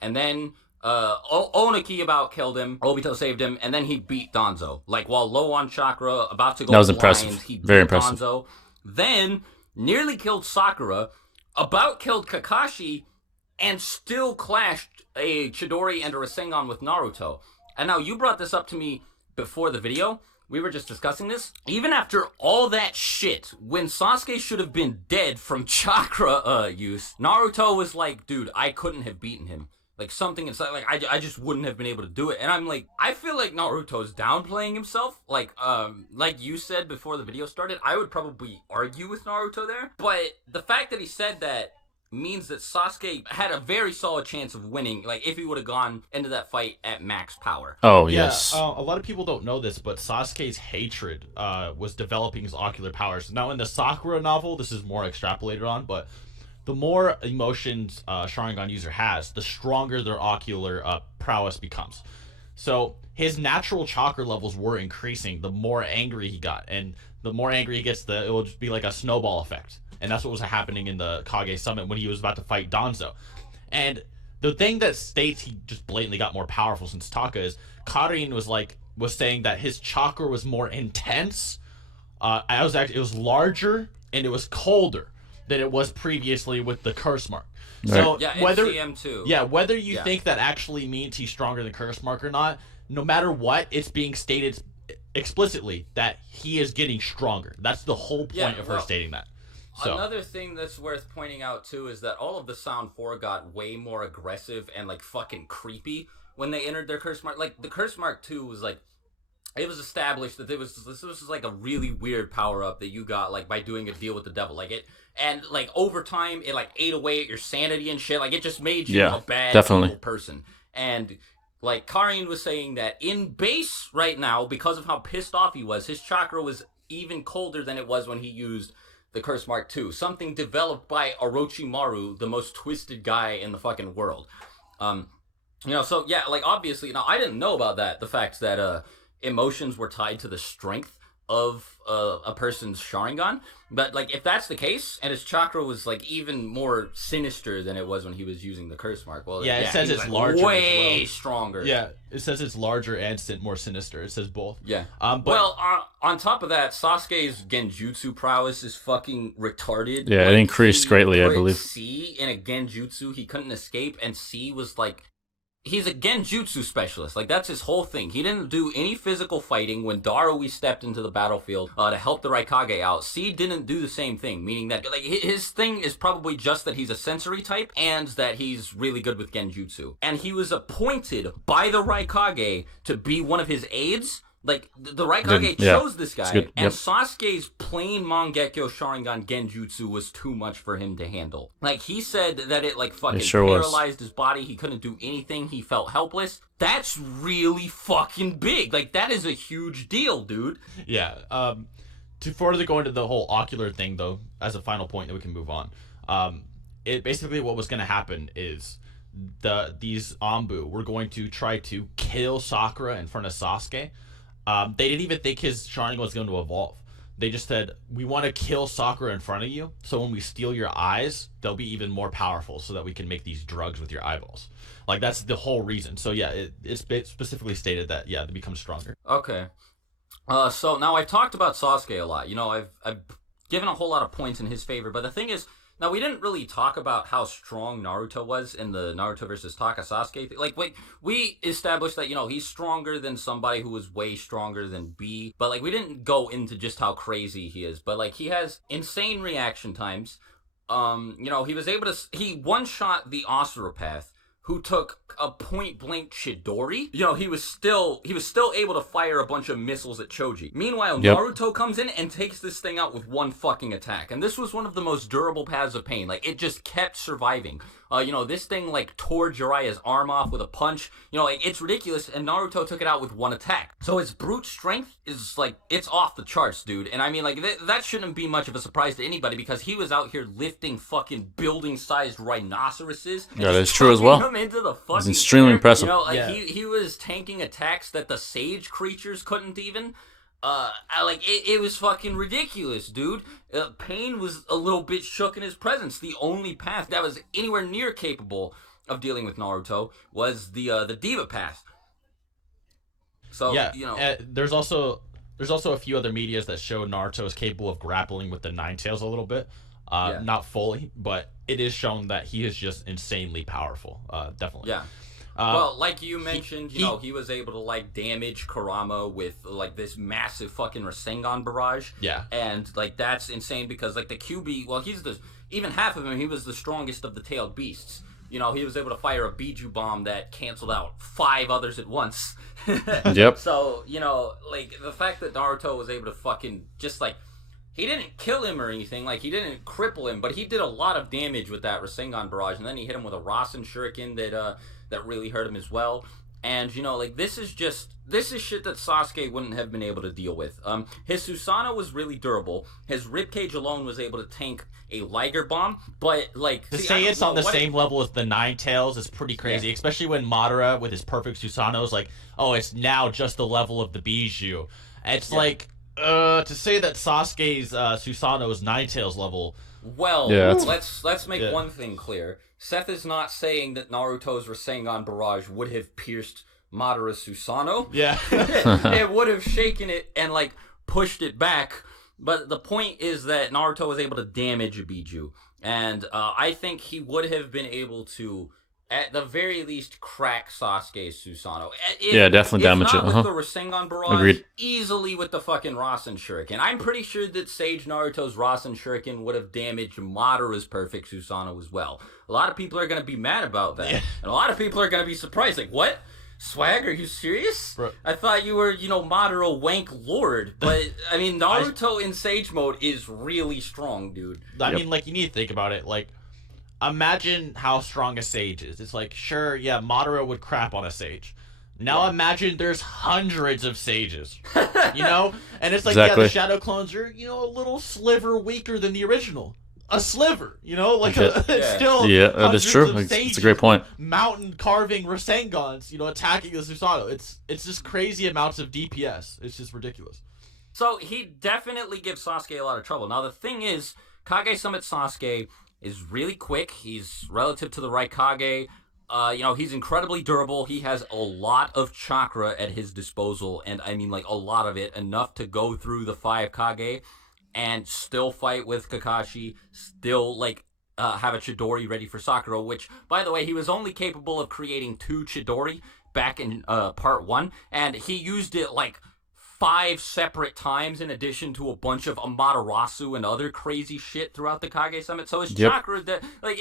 And then Oniki about killed him. Obito saved him. And then he beat Danzo. Like, while low on chakra, about to go that was blind, impressive. he beat Very impressive. Danzo. Then nearly killed Sakura. About killed Kakashi. And still clashed a Chidori and a Rasengan with Naruto. And now you brought this up to me before the video. We were just discussing this. Even after all that shit, when Sasuke should have been dead from chakra use, Naruto was like, dude, I couldn't have beaten him. Like, something inside, like, I just wouldn't have been able to do it. And I'm like, I feel like Naruto's downplaying himself. Like you said before the video started, I would probably argue with Naruto there. But the fact that he said that means that Sasuke had a very solid chance of winning, like, if he would have gone into that fight at max power. Oh, yes. A lot of people don't know this, but Sasuke's hatred was developing his ocular powers. Now, in the Sakura novel, this is more extrapolated on, but the more emotions a Sharingan user has, the stronger their ocular prowess becomes. So his natural chakra levels were increasing the more angry he got, and the more angry he gets, it will just be like a snowball effect. And that's what was happening in the Kage Summit when he was about to fight Danzo. And the thing that states he just blatantly got more powerful since Taka is Karin was saying that his chakra was more intense. It was larger and it was colder than it was previously with the curse mark. Right. So yeah, whether too. Yeah, whether you think that actually means he's stronger than curse mark or not, no matter what, it's being stated explicitly that he is getting stronger. That's the whole point of her stating that. So. Another thing that's worth pointing out, too, is that all of the Sound 4 got way more aggressive and, like, fucking creepy when they entered their Curse Mark. Like, the Curse Mark 2 was, like, it was established that this was, like, a really weird power-up that you got, like, by doing a deal with the devil. Like, and, like, over time, it, like, ate away at your sanity and shit. Like, it just made you a bad evil person. And, like, Karin was saying that in base right now, because of how pissed off he was, his chakra was even colder than it was when he used the Curse Mark 2, something developed by Orochimaru, the most twisted guy in the fucking world. So yeah, like, obviously, now I didn't know about that, the fact that emotions were tied to the strength of a person's Sharingan, but, like, if that's the case, and his chakra was, like, even more sinister than it was when he was using the Curse Mark, well, it says it's, like, larger, way stronger. Yeah, it says it's larger and more sinister. It says both. Yeah. Well, on top of that, Sasuke's Genjutsu prowess is fucking retarded. Yeah, it increased greatly, I believe. C in a Genjutsu, he couldn't escape, and C was, like, he's a Genjutsu specialist. Like, that's his whole thing. He didn't do any physical fighting when Darui stepped into the battlefield to help the Raikage out. C didn't do the same thing, meaning that, like, his thing is probably just that he's a sensory type and that he's really good with Genjutsu. And he was appointed by the Raikage to be one of his aides Like, the Raikage Yeah. chose this guy, Good. and Yep. Sasuke's plain Mangekyo Sharingan Genjutsu was too much for him to handle. Like, he said that it, like, fucking sure was. paralyzed his body. He couldn't do anything. He felt helpless. That's really fucking big. Like, that is a huge deal, dude. Yeah. To further go into the whole ocular thing, though, as a final point that we can move on, it basically what was going to happen is these Anbu were going to try to kill Sakura in front of Sasuke. They didn't even think his Sharingan was going to evolve. They just said, we want to kill Sakura in front of you, so when we steal your eyes, they'll be even more powerful so that we can make these drugs with your eyeballs. Like, that's the whole reason. So, yeah, it's specifically stated that, yeah, they become stronger. Okay. So now I've talked about Sasuke a lot. You know, I've given a whole lot of points in his favor, but the thing is, now we didn't really talk about how strong Naruto was in the Naruto versus Taka Sasuke thing. Like, we established that, you know, he's stronger than somebody who was way stronger than B, but, like, we didn't go into just how crazy he is, but, like, he has insane reaction times. You know, he one-shot the Osteropath, who took a point-blank Chidori. You know, he was still able to fire a bunch of missiles at Choji. Meanwhile, Naruto comes in and takes this thing out with one fucking attack. And this was one of the most durable paths of pain. Like, it just kept surviving. You know, this thing, like, tore Jiraiya's arm off with a punch. You know, like, it's ridiculous, and Naruto took it out with one attack. So his brute strength is, like, it's off the charts, dude. And I mean, like, that shouldn't be much of a surprise to anybody, because he was out here lifting fucking building-sized rhinoceroses. Yeah, that's true as well. Into the fucking It's extremely air. impressive. You know, like, he was tanking attacks that the sage creatures couldn't even. It was fucking ridiculous, dude. Pain was a little bit shook in his presence. The only path that was anywhere near capable of dealing with Naruto was the Diva path. So, yeah, you know, there's also a few other medias that show Naruto is capable of grappling with the Nine Tails a little bit. Not fully, but it is shown that he is just insanely powerful. Definitely. Yeah. Well, like you mentioned, he was able to, like, damage Kurama with, like, this massive fucking Rasengan barrage. Yeah. And, like, that's insane because, like, the QB, well, even half of him, he was the strongest of the tailed beasts. You know, he was able to fire a Biju bomb that canceled out 5 others at once. Yep. So, you know, like, the fact that Naruto was able to fucking just, like, he didn't kill him or anything, like, he didn't cripple him, but he did a lot of damage with that Rasengan barrage, and then he hit him with a Rasen Shuriken that really hurt him as well. And, you know, like, this is shit that Sasuke wouldn't have been able to deal with. His Susanoo was really durable. His ribcage alone was able to tank a Liger bomb, but, like... To say it's on the same level as the Nine Tails is pretty crazy, especially when Madara, with his perfect Susanoo, is like, oh, it's now just the level of the Bijou. It's like... to say that Sasuke's Susanoo is Nine Tails level. Well, let's make one thing clear. Seth is not saying that Naruto's Rasengan barrage would have pierced Madara's Susanoo. Yeah. It would have shaken it and, like, pushed it back. But the point is that Naruto was able to damage Biju. And I think he would have been able to, at the very least, crack Sasuke's Susanoo. Definitely damage it. With the Rasengan barrage, Agreed. easily with the fucking Rasen Shuriken. I'm pretty sure that Sage Naruto's Rasen Shuriken would have damaged Madara's perfect Susanoo as well. A lot of people are going to be mad about that. Yeah. And a lot of people are going to be surprised. Like, what? Swag, are you serious? Bro. I thought you were, Madara wank lord. But, I mean, Naruto in Sage mode is really strong, dude. I mean, like, you need to think about it. Like, imagine how strong a sage is. It's like, sure, yeah, Madara would crap on a sage. Now imagine there's hundreds of sages, And it's like, yeah, the shadow clones are, a little sliver weaker than the original. A sliver, like it's still that's true. It's a great point. Mountain carving Rasengans, attacking the Susanoo. It's just crazy amounts of DPS. It's just ridiculous. So he definitely gives Sasuke a lot of trouble. Now the thing is, Kage Summit Sasuke is really quick. He's relative to the Raikage. He's incredibly durable. He has a lot of chakra at his disposal, and I mean, like, a lot of it, enough to go through the 5 Kage and still fight with Kakashi, still, like, have a Chidori ready for Sakura, which, by the way, he was only capable of creating 2 Chidori back in part 1, and he used it, like, 5 separate times in addition to a bunch of Amaterasu and other crazy shit throughout the Kage Summit. So his chakra, like,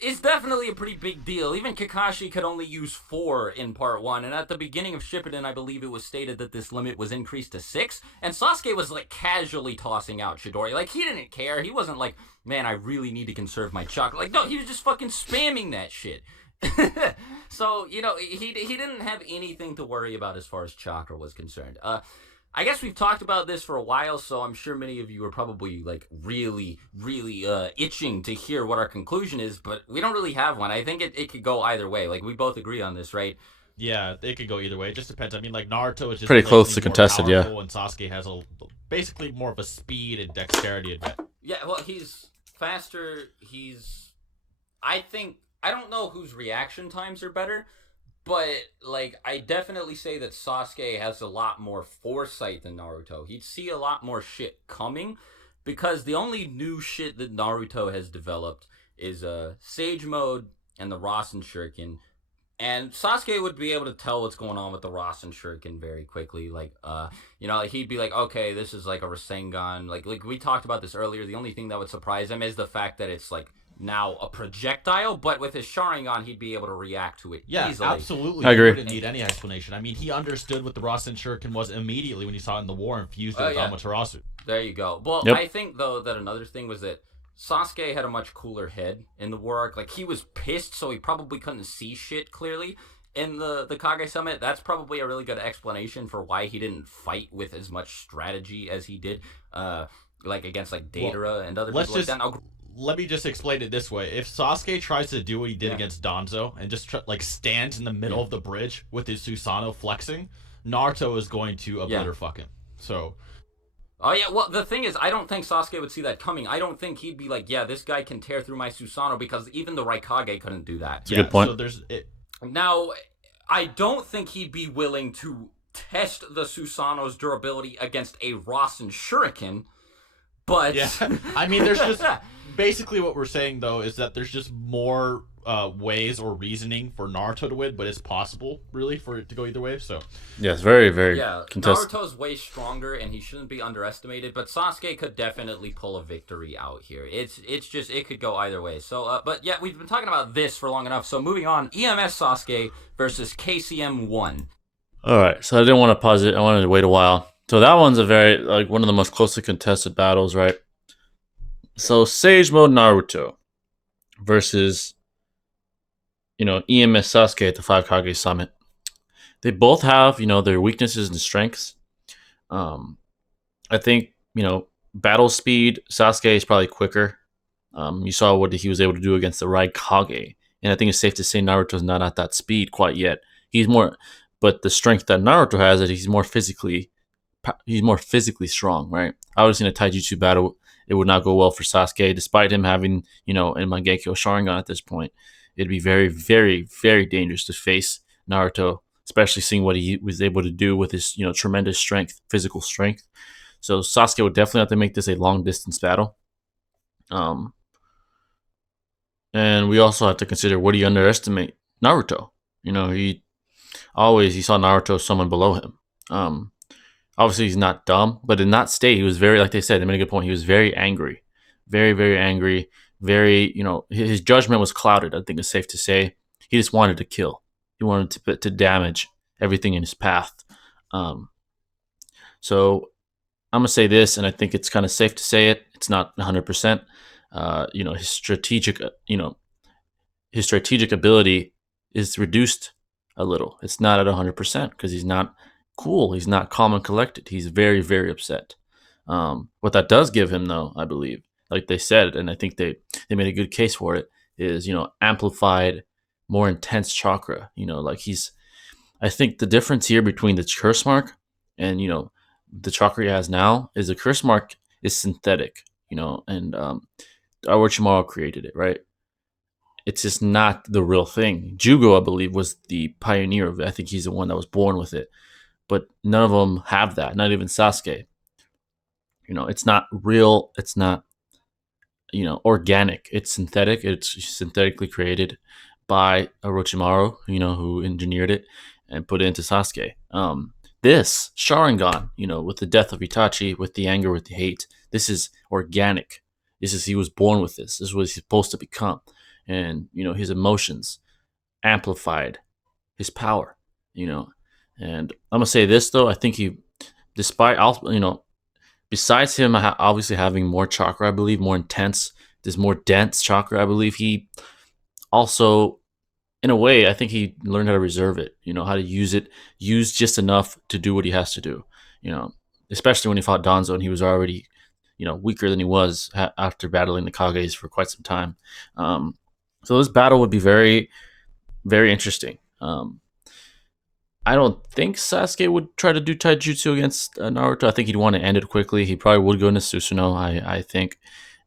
It's definitely a pretty big deal. Even Kakashi could only use 4 in part 1, and at the beginning of Shippuden, I believe it was stated that this limit was increased to 6, and Sasuke was, like, casually tossing out Chidori. Like, he didn't care. He wasn't like, man, I really need to conserve my chakra. Like, no, he was just fucking spamming that shit. So, you know, he didn't have anything to worry about as far as chakra was concerned. I guess we've talked about this for a while, so I'm sure many of you are probably like really itching to hear what our conclusion is, but we don't really have one. I think it could go either way. Like, we both agree on this, right? Yeah, it could go either way. It just depends. I mean, like, Naruto is just pretty close to contested, yeah. And Sasuke has basically more of a speed and dexterity advantage. Yeah, well, he's faster. I don't know whose reaction times are better, but, like, I definitely say that Sasuke has a lot more foresight than Naruto. He'd see a lot more shit coming, because the only new shit that Naruto has developed is Sage Mode and the Rasen Shuriken. And Sasuke would be able to tell what's going on with the Rasen Shuriken very quickly. Like, he'd be like, okay, this is like a Rasengan. Like we talked about this earlier. The only thing that would surprise him is the fact that it's, like, now a projectile, but with his Sharingan, he'd be able to react to it easily. Absolutely. I agree. He wouldn't need any explanation. I mean, he understood what the Rasen Shuriken was immediately when he saw it in the war and fused it with Amaterasu. There you go. Well, I think, though, that another thing was that Sasuke had a much cooler head in the war arc. Like, he was pissed, so he probably couldn't see shit clearly. In the Kage Summit, that's probably a really good explanation for why he didn't fight with as much strategy as he did, like, against, like, Deidara and other people like that. Now, let me just explain it this way. If Sasuke tries to do what he did against Danzo and just stands in the middle of the bridge with his Susanoo flexing, Naruto is going to obliterate fuck him. So... Oh, yeah, well, the thing is, I don't think Sasuke would see that coming. I don't think he'd be like, yeah, this guy can tear through my Susanoo, because even the Raikage couldn't do that. That's a good point. So Now, I don't think he'd be willing to test the Susanoo's durability against a Rasen Shuriken, but... Yeah, I mean, there's just... Basically what we're saying, though, is that there's just more ways or reasoning for Naruto to win, but it's possible, really, for it to go either way, so... Yeah, it's very contested. Naruto's way stronger, and he shouldn't be underestimated, but Sasuke could definitely pull a victory out here. It's just, it could go either way. So, but yeah, we've been talking about this for long enough, so moving on, EMS Sasuke versus KCM1. Alright, so I didn't want to pause it, I wanted to wait a while. So that one's one of the most closely contested battles, right? So Sage Mode Naruto versus, EMS Sasuke at the 5 Kage Summit. They both have, their weaknesses and strengths. I think, battle speed, Sasuke is probably quicker. You saw what he was able to do against the Raikage. And I think it's safe to say Naruto's not at that speed quite yet. But the strength that Naruto has is he's more physically strong, right? Obviously in a Taijutsu battle, it would not go well for Sasuke, despite him having, in Mangekyo Sharingan at this point. It'd be very, very, very dangerous to face Naruto, especially seeing what he was able to do with his, tremendous strength, physical strength. So Sasuke would definitely have to make this a long-distance battle. And we also have to consider, what do you underestimate Naruto? He saw Naruto as someone below him. Obviously, he's not dumb, but in that state, he was very, like they said, they made a good point. He was very angry, very, very angry. Very, his judgment was clouded. I think it's safe to say he just wanted to kill. He wanted to damage everything in his path. So I'm gonna say this, and I think it's kind of safe to say it. It's not 100%. His strategic ability is reduced a little. It's not at 100% because he's not cool. He's not calm and collected. He's very, very upset. What that does give him, though, I believe, like they said, and I think they made a good case for it, is, amplified, more intense chakra. I think the difference here between the curse mark and, the chakra he has now is the curse mark is synthetic, and Orochimaru created it, right? It's just not the real thing. Jugo, I believe, was the pioneer of it. I think he's the one that was born with it. But none of them have that, not even Sasuke. It's not real. It's not, organic. It's synthetic. It's synthetically created by Orochimaru, who engineered it and put it into Sasuke. This Sharingan, with the death of Itachi, with the anger, with the hate, this is organic. He was born with this. This is what he's supposed to become. and his emotions amplified his power. And I'm gonna say this though. I think he, despite besides him obviously having more chakra, I believe more intense, this more dense chakra, I believe he also, in a way, I think he learned how to reserve it. How to use just enough to do what he has to do. You know, especially when he fought Danzo and he was already, weaker than he was after battling the Kages for quite some time. So this battle would be very, very interesting. I don't think Sasuke would try to do taijutsu against Naruto. I think he'd want to end it quickly. He probably would go into Susanoo, I think.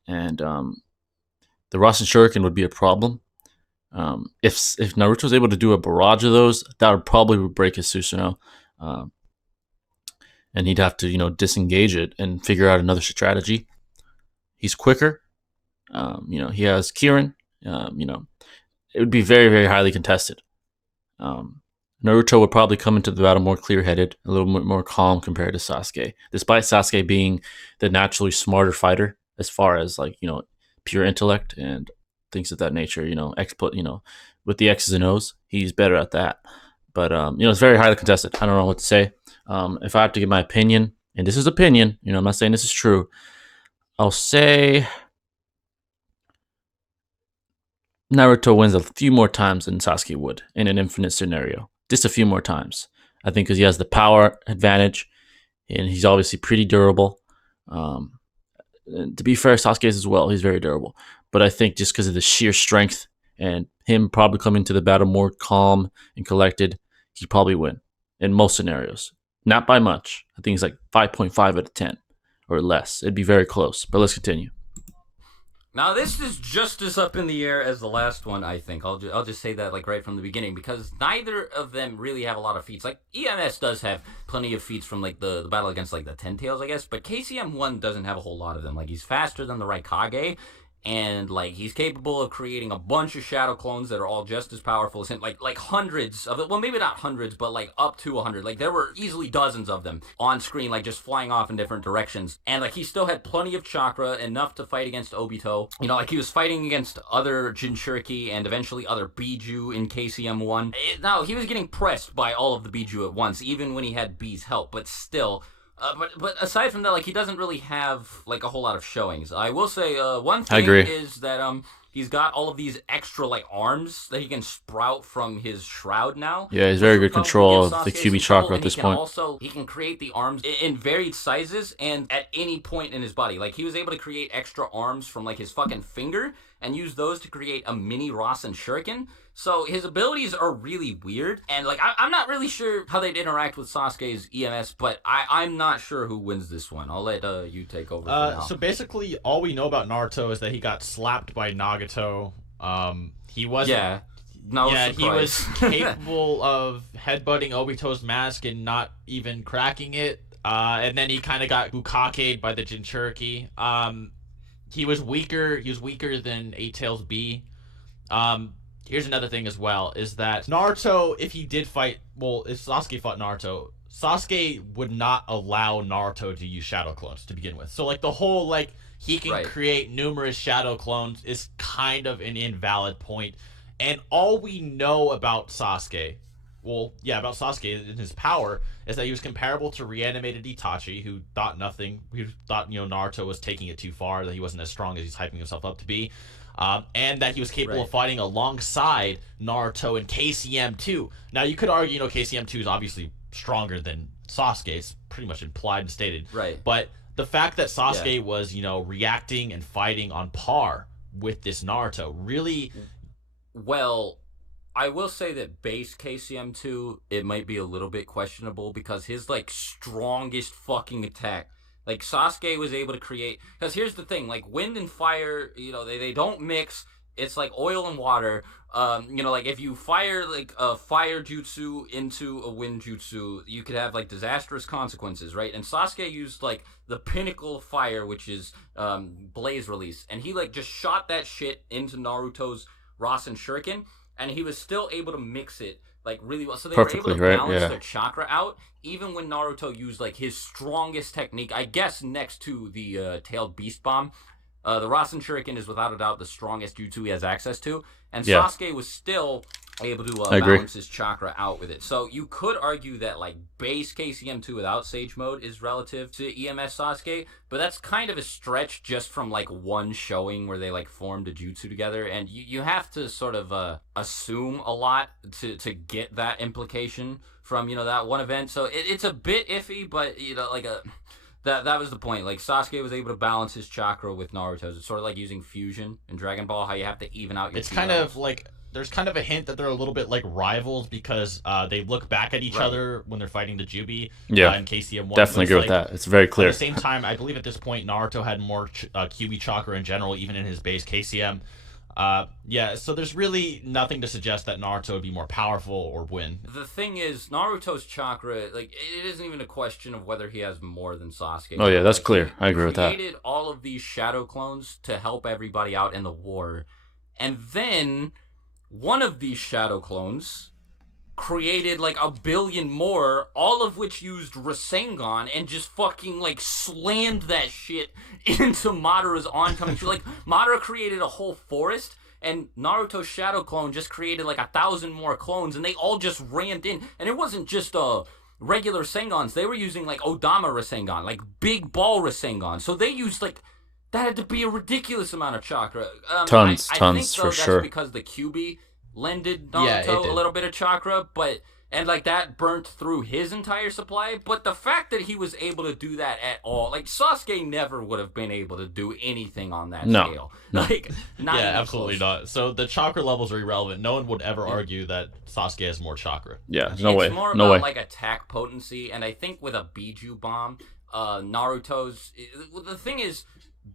And the Rasen Shuriken would be a problem. If Naruto was able to do a barrage of those, that would probably break his Susanoo. And he'd have to, disengage it and figure out another strategy. He's quicker. He has Kirin. It would be very, very highly contested. Naruto would probably come into the battle more clear-headed, a little bit more calm compared to Sasuke, despite Sasuke being the naturally smarter fighter as far as pure intellect and things of that nature. With the X's and O's, he's better at that. But it's very highly contested. I don't know what to say. If I have to give my opinion, and this is opinion, I'm not saying this is true, I'll say Naruto wins a few more times than Sasuke would in an infinite scenario. Just a few more times. I think because he has the power advantage, and he's obviously pretty durable. And to be fair, Sasuke is as well. He's very durable. But I think just because of the sheer strength and him probably coming to the battle more calm and collected, he'd probably win in most scenarios. Not by much. I think it's like 5.5 out of 10 or less. It'd be very close. But let's continue. Now, this is just as up in the air as the last one, I think. I'll just say that right from the beginning, because neither of them really have a lot of feats. EMS does have plenty of feats from, the battle against, the Ten Tails, I guess, but KCM1 doesn't have a whole lot of them. He's faster than the Raikage, and, he's capable of creating a bunch of shadow clones that are all just as powerful as him. Hundreds of it. Well, maybe not hundreds, but, up to 100. There were easily dozens of them on screen, just flying off in different directions. And, he still had plenty of chakra, enough to fight against Obito. He was fighting against other Jinchuriki and eventually other Biju in KCM1. Now, he was getting pressed by all of the Biju at once, even when he had B's help, but still... But aside from that, he doesn't really have, a whole lot of showings. I will say, one thing is that, he's got all of these extra, arms that he can sprout from his shroud now. Yeah, he's very good control of the QB chakra at this point. Also, he can create the arms in varied sizes and at any point in his body. He was able to create extra arms from, his fucking finger and use those to create a mini Rasen Shuriken. So his abilities are really weird, and I'm not really sure how they'd interact with Sasuke's EMS, but I'm not sure who wins this one. I'll let you take over. So basically, all we know about Naruto is that he got slapped by Nagato. He wasn't. Yeah. No surprise. He was capable of headbutting Obito's mask and not even cracking it. And then he kind of got Bukake'd by the Jinchuriki. He was weaker. He was weaker than Eight Tails B. Here's another thing as well, is that Naruto, if Sasuke fought Naruto, Sasuke would not allow Naruto to use shadow clones to begin with. So, the whole, he can create numerous shadow clones is kind of an invalid point. And all we know about Sasuke, and his power, is that he was comparable to reanimated Itachi, who thought nothing. Who thought, Naruto was taking it too far, that he wasn't as strong as he's hyping himself up to be. And that he was capable of fighting alongside Naruto and KCM2. Now, you could argue, KCM2 is obviously stronger than Sasuke. It's pretty much implied and stated. Right. But the fact that Sasuke was, reacting and fighting on par with this Naruto really... Well, I will say that base KCM2, it might be a little bit questionable because his, strongest fucking attack... Sasuke was able to create... Because here's the thing, wind and fire, they don't mix. It's like oil and water. If you fire, a fire jutsu into a wind jutsu, you could have, disastrous consequences, right? And Sasuke used, the pinnacle of fire, which is Blaze Release. And he, just shot that shit into Naruto's Rasen Shuriken, and he was still able to mix it really well. So they perfectly, were able to balance right? their chakra out, even when Naruto used his strongest technique, I guess next to the tailed beast bomb, The Rasen Shuriken is without a doubt the strongest jutsu he has access to, and Yeah. Sasuke was still able to I agree. balance his chakra out with it. So you could argue that like base KCM2 without Sage Mode is relative to EMS Sasuke, but that's kind of a stretch just from like one showing where they like formed a jutsu together, and you have to sort of assume a lot to get that implication from, you know, that one event. So it's a bit iffy, but you know, like that was the point. Like Sasuke was able to balance his chakra with Naruto's. It's sort of like using fusion in Dragon Ball, how you have to even out your. It's kind of like there's kind of a hint that they're a little bit like rivals because they look back at each other when they're fighting the Jubi. Yeah, in KCM1. Definitely agree with that. It's very clear. At the same time, I believe at this point Naruto had more QB chakra in general, even in his base KCM. Yeah, so there's really nothing to suggest that Naruto would be more powerful or win. The thing is, Naruto's chakra, like, it isn't even a question of whether he has more than Sasuke. Oh yeah, that's like, clear. I agree with that. He created all of these shadow clones to help everybody out in the war, and then one of these shadow clones created like a billion more, all of which used Rasengan, and just fucking like slammed that shit into Madara's oncoming. Like Madara created a whole forest, and Naruto's shadow clone just created like 1,000 more clones, and they all just rammed in. And it wasn't just regular Rasengans; they were using like Odama Rasengan, like big ball Rasengan. So they used like that had to be a ridiculous amount of chakra. Tons I think, though, for that's sure. Because the QB lended Naruto a little bit of chakra, and like that burnt through his entire supply. But the fact that he was able to do that at all, like Sasuke never would have been able to do anything on that scale. Like, not yeah, even absolutely close. not. So the chakra levels are irrelevant. No one would ever argue that Sasuke has more chakra. Yeah, no way. It's more No about way. like attack potency, and I think with a Biju bomb, Naruto's. The thing is,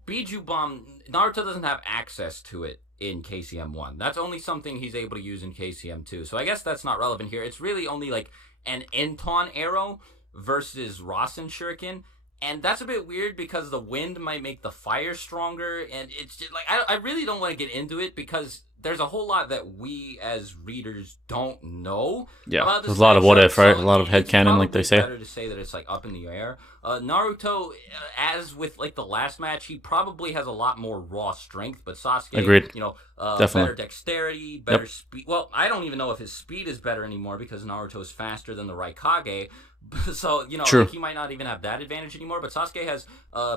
Biju bomb, Naruto doesn't have access to it in KCM1. That's only something he's able to use in KCM2. So I guess that's not relevant here. It's really only like an Enton arrow versus Rasen Shuriken. And that's a bit weird because the wind might make the fire stronger. And it's just like, I really don't want to get into it because there's a whole lot that we as readers don't know. Yeah, about this there's a lot of what if, right? So A lot of headcanon, like they say. It's better to say that it's like up in the air. Naruto, as with like the last match, he probably has a lot more raw strength, but Sasuke, Agreed. you know, Definitely. better dexterity, better speed. Well, I don't even know if his speed is better anymore because Naruto is faster than the Raikage. So, you know, like, he might not even have that advantage anymore, but Sasuke has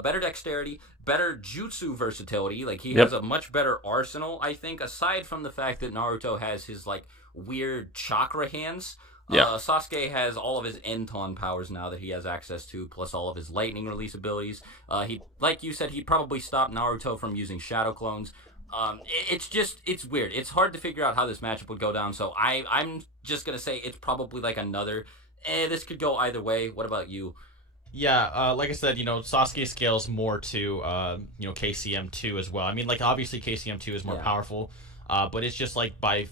better dexterity, better jutsu versatility. Like, he has a much better arsenal, I think, aside from the fact that Naruto has his, like, weird chakra hands. Sasuke has all of his Enton powers now that he has access to, plus all of his lightning release abilities. He, like you said, he'd probably stop Naruto from using shadow clones. It's weird. It's hard to figure out how this matchup would go down, so I'm just going to say it's probably like another... this could go either way. What about you? Yeah, like I said, you know, Sasuke scales more to, you know, KCM2 as well. I mean, like, obviously KCM2 is more powerful, but it's just, like, by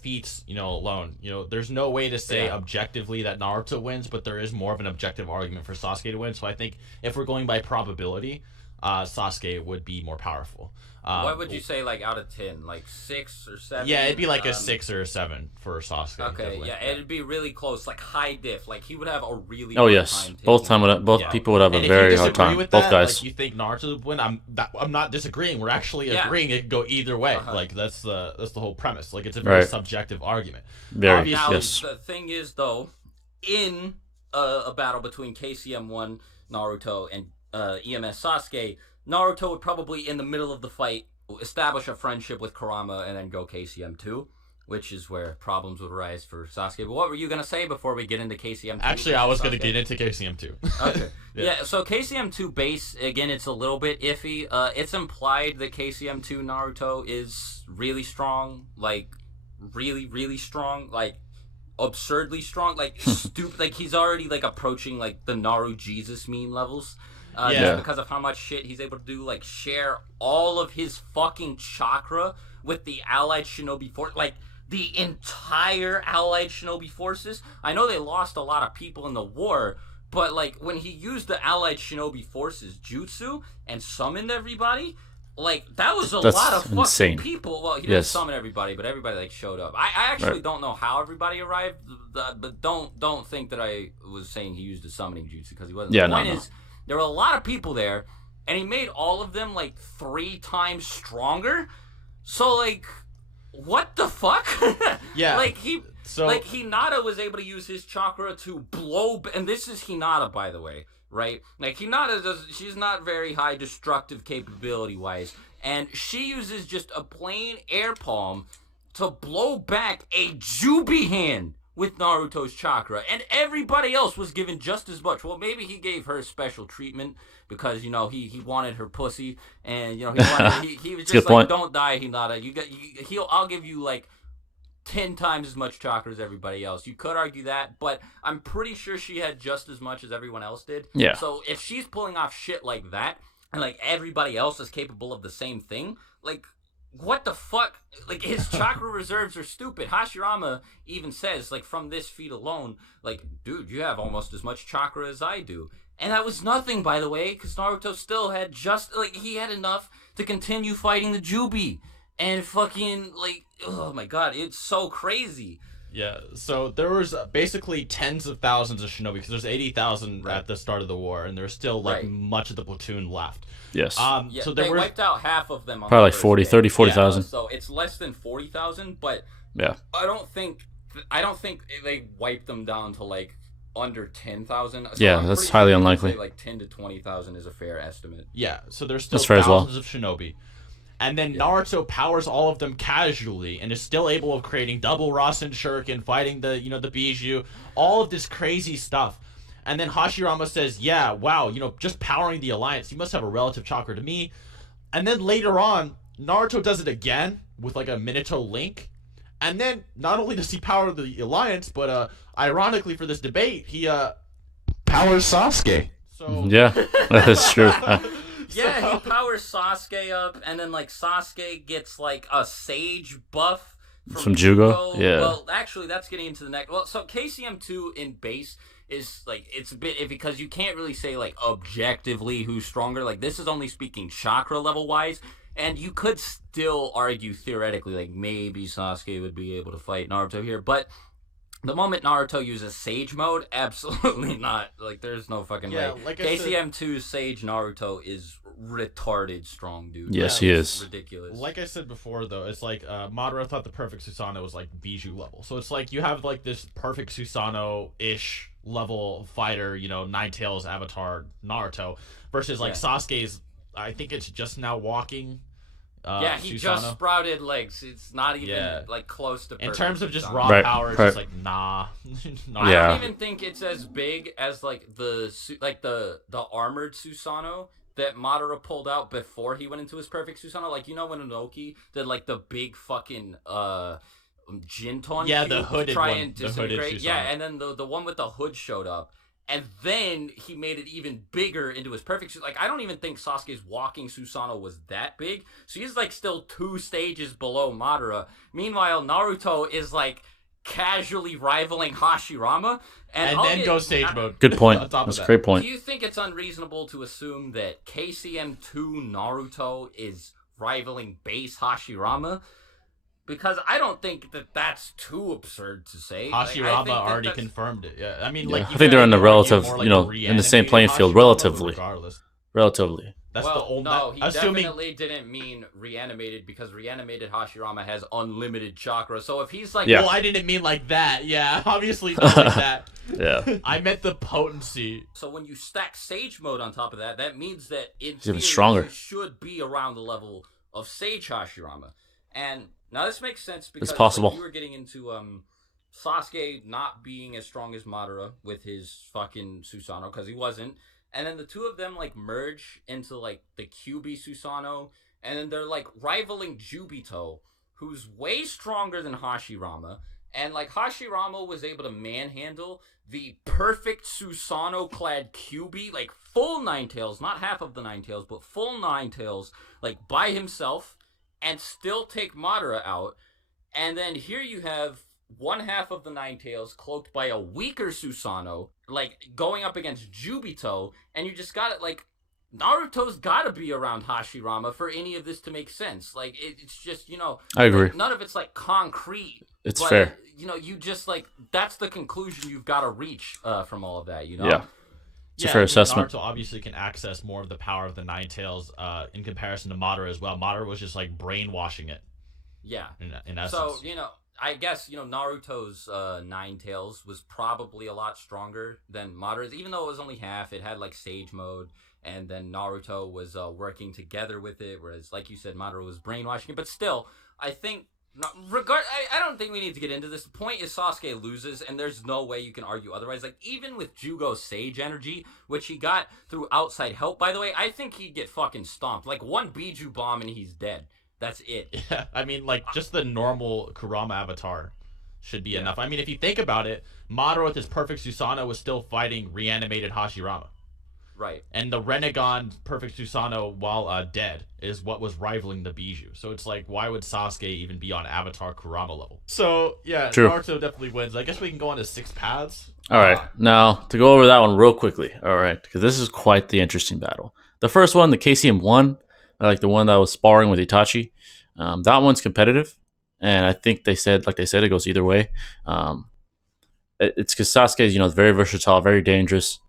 feats, you know, alone. You know, there's no way to say objectively that Naruto wins, but there is more of an objective argument for Sasuke to win. So I think if we're going by probability, Sasuke would be more powerful. What would you say, like, out of 10? Like, 6 or 7? Yeah, it'd be like a 6 or a 7 for Sasuke. Okay, definitely. yeah, it'd be really close, like high diff. Like, he would have a really Oh hard yes, time both people would have And a if you very hard disagree time. with Both that, guys. like, you think Naruto would win? I'm not disagreeing. We're actually agreeing it could go either way. Like that's the whole premise. Like it's a very subjective argument. Very. Now, Yes. the thing is, though, in a battle between KCM1 Naruto and EMS Sasuke, Naruto would probably, in the middle of the fight, establish a friendship with Kurama and then go KCM2, which is where problems would arise for Sasuke. But what were you going to say before we get into KCM2? Actually, I was going to get into KCM2. Okay. Yeah, so KCM2 base, again, it's a little bit iffy. It's implied that KCM2 Naruto is really strong, like, really, really strong, like, absurdly strong, like, stupid, like, he's already, like, approaching, like, the Naru Jesus meme levels. Just because of how much shit he's able to do, like, share all of his fucking chakra with the allied shinobi force, like, the entire allied shinobi forces. I know they lost a lot of people in the war, but, like, when he used the allied shinobi forces jutsu and summoned everybody, like, that was a lot of fucking people. Well, he didn't summon everybody, but everybody, like, showed up. I actually don't know how everybody arrived, but don't think that I was saying he used a summoning jutsu, because he wasn't. The point is, there were a lot of people there, and he made all of them like 3 times stronger. So like, what the fuck? Yeah. Like Hinata was able to use his chakra to blow, and this is Hinata, by the way, right? Like she's not very high destructive capability wise, and she uses just a plain air palm to blow back a Jubi hand with Naruto's chakra, and everybody else was given just as much. Well, maybe he gave her special treatment because he wanted her pussy, and he was just like, don't die, Hinata. I'll give you like 10 times as much chakra as everybody else. You could argue that, but I'm pretty sure she had just as much as everyone else did. Yeah. So if she's pulling off shit like that, and like everybody else is capable of the same thing, like, what the fuck? Like, his chakra reserves are stupid. Hashirama even says, like, from this feat alone, like, dude, you have almost as much chakra as I do. And that was nothing, by the way, because Naruto still had he had enough to continue fighting the Jubi. And fucking, like, oh my god, it's so crazy. Yeah, so there was basically tens of thousands of shinobi, because there's 80,000 at the start of the war, and there's still, like, much of the platoon left. Yes. So they wiped out half of them. On probably the like 40,000. So it's less than 40,000, but yeah, I don't think they wiped them down to like under 10,000. So yeah, that's highly unlikely. Like 10 to 20,000 is a fair estimate. Yeah, so there's still thousands of shinobi. And then Naruto powers all of them casually and is still able of creating double Rasen Shuriken, fighting the Bijou, all of this crazy stuff. And then Hashirama says, yeah, wow, just powering the alliance, you must have a relative chakra to me. And then later on, Naruto does it again with like a Minato link. And then not only does he power the alliance, but ironically for this debate, he powers Sasuke. So yeah, that's true. Yeah, he powers Sasuke up, and then like Sasuke gets like a Sage buff from Jugo. Yeah. Well, actually, that's getting into the next. Well, so KCM2 in base is like, it's a bit iffy because you can't really say like objectively who's stronger. Like, this is only speaking chakra level wise, and you could still argue theoretically like maybe Sasuke would be able to fight Naruto here, but the moment Naruto uses Sage mode, absolutely not. Like, there's no fucking way. Like KCM2's Sage Naruto is retarded strong, dude. Yes, he is. Ridiculous. Like I said before, though, it's like Madara thought the perfect Susanoo was like Bijou level. So it's like you have like this perfect Susanoo-ish level fighter, Nine Tails Avatar Naruto, versus like Sasuke's, I think it's just now walking. He Susanoo. just sprouted legs. It's not even like close to perfect. In terms of just Susanoo. raw power, it's just like nah. I don't even think it's as big as like the armored Susanoo that Madara pulled out before he went into his perfect Susanoo. Like, when Inoki did like the big fucking Jinton the cube hooded to try one, and the disintegrate. hooded Susanoo. Yeah, and then the one with the hood showed up. And then he made it even bigger into his perfect. Like, I don't even think Sasuke's walking Susanoo was that big. So he's like still 2 stages below Madara. Meanwhile, Naruto is like casually rivaling Hashirama. And then goes Sage mode. Good point. That's a great point. Do you think it's unreasonable to assume that KCM2 Naruto is rivaling base Hashirama? Because I don't think that that's too absurd to say. Hashirama already confirmed it. Yeah, I mean, I think they're in the relative, in the same playing field, relatively. Relatively. That's the only. No, he definitely didn't mean reanimated, because reanimated Hashirama has unlimited chakra. So if he's like, well, I didn't mean like that. Yeah, obviously not like that. Yeah. I meant the potency. So when you stack Sage mode on top of that, that means that in even theory, stronger. you should be around the level of Sage Hashirama. And now this makes sense because it's possible. You were getting into Sasuke not being as strong as Madara with his fucking Susanoo, because he wasn't. And then the two of them like merge into like the QB Susanoo, and then they're like rivaling Jubito, who's way stronger than Hashirama. And like Hashirama was able to manhandle the perfect Susanoo clad QB, like full Nine Tails, not half of the Nine Tails, but full Nine Tails, like by himself, and still take Madara out. And then here you have one half of the Nine Tails cloaked by a weaker Susanoo, like going up against Jubito, and you just got it. Like, Naruto's got to be around Hashirama for any of this to make sense. Like, it's just, I agree. Like, none of it's like concrete. It's but, fair. You just like, that's the conclusion you've got to reach from all of that. Yeah. It's a fair assessment. Naruto obviously can access more of the power of the Nine Tails in comparison to Madara as well. Madara was just like brainwashing it. Yeah. In essence. So, I guess, Naruto's Nine Tails was probably a lot stronger than Madara's, even though it was only half. It had like Sage Mode, and then Naruto was working together with it, whereas, like you said, Madara was brainwashing it. But still, I think, I don't think we need to get into this. The point is Sasuke loses, and there's no way you can argue otherwise. Like, even with Jugo's Sage energy, which he got through outside help, by the way, I think he'd get fucking stomped. Like, one Biju bomb and he's dead. That's it. Yeah, I mean, like, just the normal Kurama avatar should be enough. I mean, if you think about it, Madara with his perfect Susanoo was still fighting reanimated Hashirama. Right. And the Renegon perfect Susanoo, while dead, is what was rivaling the Biju. So it's like, why would Sasuke even be on Avatar Kurama level? So, yeah, True. Naruto definitely wins. I guess we can go on to 6 paths. All right. Now, to go over that one real quickly. All right. Because this is quite the interesting battle. The first one, the KCM 1, like the one that was sparring with Itachi, that one's competitive. And I think they said it goes either way. It's because Sasuke is, very versatile, very dangerous.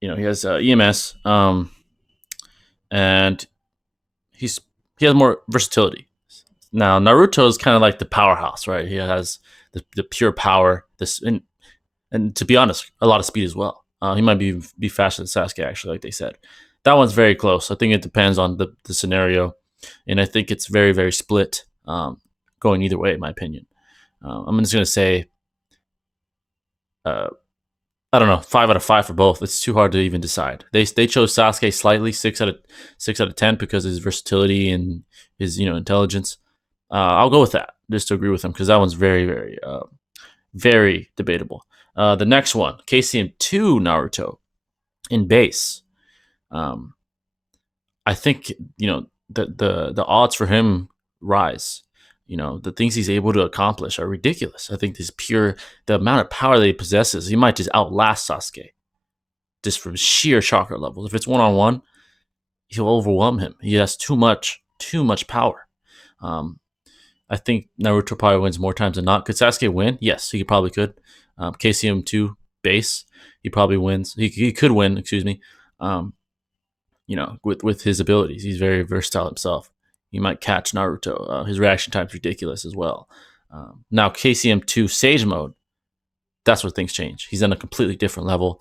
He has EMS, and he has more versatility. Now Naruto is kind of like the powerhouse, right? He has the pure power, and to be honest, a lot of speed as well. He might be faster than Sasuke, actually, like they said. That one's very close. I think it depends on the scenario, and I think it's very, very split, going either way, in my opinion. I'm just gonna say, I don't know, 5 out of 5 for both. It's too hard to even decide. They chose Sasuke slightly, 6 out of 10 because of his versatility and his intelligence. I'll go with that just to agree with him because that one's very, very, very debatable. The next one, KCM 2 Naruto in base. I think the odds for him rise. The things he's able to accomplish are ridiculous. I think the amount of power that he possesses, he might just outlast Sasuke just from sheer chakra levels. If it's one-on-one, he'll overwhelm him. He has too much power. I think Naruto probably wins more times than not. Could Sasuke win? Yes, he probably could. KCM 2 base, he probably wins. He could win, excuse me, with his abilities. He's very versatile himself. You might catch Naruto. His reaction time's ridiculous as well. Now, KCM 2 Sage Mode, that's where things change. He's on a completely different level.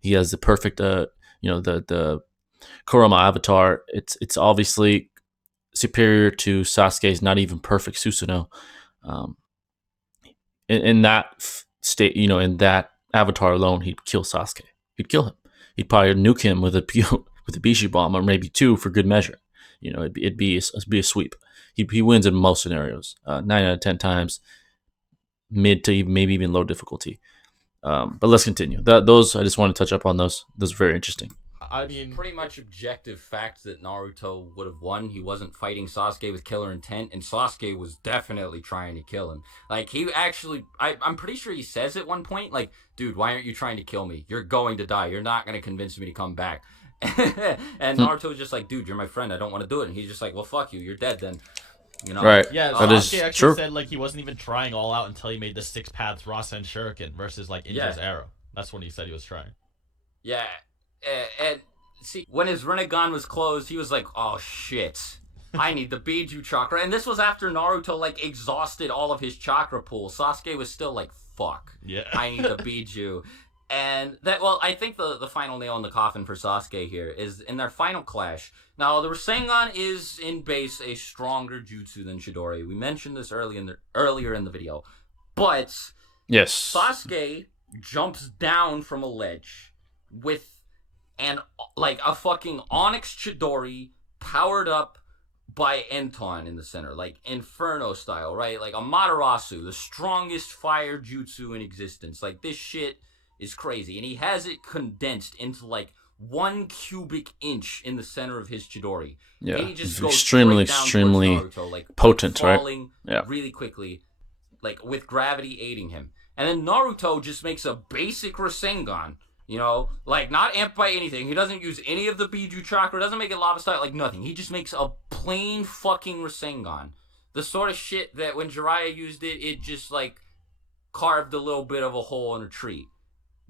He has the perfect, the Kurama avatar. It's obviously superior to Sasuke's not even perfect Susanoo. In that state, in that avatar alone, he'd kill Sasuke. He'd kill him. He'd probably nuke him with a Biju bomb or maybe 2 for good measure. It'd be a sweep. He wins in most scenarios, 9 out of 10 times, mid to maybe even low difficulty. But let's continue. Those I just want to touch up on those. Those are very interesting. I mean, pretty much objective fact that Naruto would have won. He wasn't fighting Sasuke with killer intent, and Sasuke was definitely trying to kill him. Like, he actually, I'm pretty sure he says at one point, like, dude, why aren't you trying to kill me? You're going to die. You're not going to convince me to come back. And Naruto was just like, dude, you're my friend. I don't want to do it. And he's just like, well, fuck you. You're dead then. Right. Yeah, Sasuke actually said like he wasn't even trying all out until he made the 6 paths Rasen Shuriken versus like Inja's arrow. That's when he said he was trying. Yeah. And see, when his Renegon was closed, he was like, oh shit, I need the Biju chakra. And this was after Naruto like exhausted all of his chakra pool. Sasuke was still like, fuck, yeah, I need the Biju. And I think the final nail in the coffin for Sasuke here is in their final clash. Now, the Rasengan is in base a stronger jutsu than Chidori. We mentioned this earlier in the video. But yes, Sasuke jumps down from a ledge with a fucking Onyx Chidori powered up by Enton in the center, like Inferno style, right? Like Amaterasu, the strongest fire jutsu in existence. Like, this shit is crazy, and he has it condensed into like 1 cubic inch in the center of his Chidori. Yeah, and he just it's goes extremely Naruto, like potent, falling right? Yeah, really quickly, like with gravity aiding him. And then Naruto just makes a basic Rasengan, like not amped by anything. He doesn't use any of the Biju chakra, doesn't make it lava style, like nothing. He just makes a plain fucking Rasengan. The sort of shit that when Jiraiya used it, it just like carved a little bit of a hole in a tree.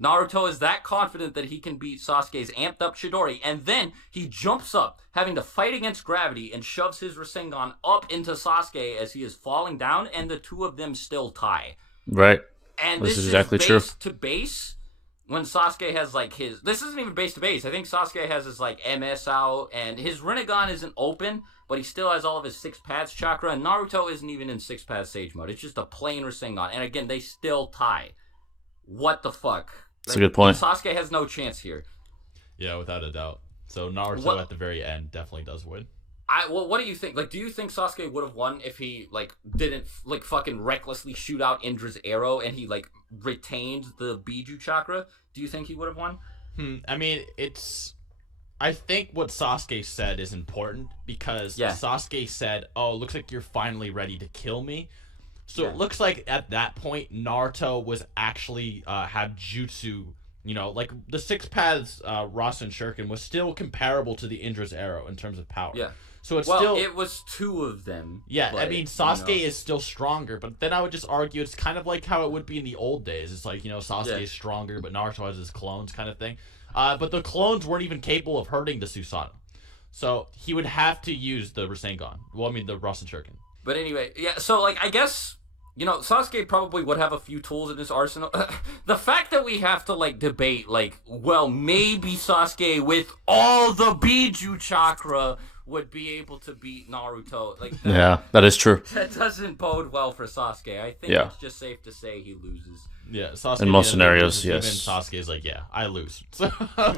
Naruto is that confident that he can beat Sasuke's amped up Chidori, and then he jumps up, having to fight against gravity, and shoves his Rasengan up into Sasuke as he is falling down, and the two of them still tie. Right. And this is exactly base to base. When Sasuke has like his, this isn't even base to base. I think Sasuke has his like MS out, and his Rinnegan isn't open, but he still has all of his 6 paths chakra. And Naruto isn't even in 6 paths sage mode. It's just a plain Rasengan, and again, they still tie. What the fuck? That's a good point. Sasuke has no chance here. Yeah, without a doubt. So Naruto at the very end definitely does win. What do you think? Like, do you think Sasuke would have won if he like didn't like fucking recklessly shoot out Indra's arrow and he like retained the Biju chakra? Do you think he would have won? I mean, I think what Sasuke said is important because Sasuke said, "Oh, looks like you're finally ready to kill me." So it looks like at that point, Naruto was actually had jutsu. You know, like the 6 paths Rasen Shuriken was still comparable to the Indra's arrow in terms of power. Yeah. So it's it was 2 of them. Yeah, but, I mean, Sasuke is still stronger, but then I would just argue it's kind of like how it would be in the old days. It's like, Sasuke is stronger, but Naruto has his clones kind of thing. But the clones weren't even capable of hurting the Susanoo. So he would have to use the Rasengan. Well, I mean, the Rasen Shuriken. But anyway, yeah, so, like, I guess... Sasuke probably would have a few tools in his arsenal. The fact that we have to, like, debate, like, well, maybe Sasuke with all the Biju chakra would be able to beat Naruto. Like, that is true. That doesn't bode well for Sasuke. I think it's just safe to say he loses. Yeah, Sasuke in most scenarios, even yes. Sasuke is like, I lose.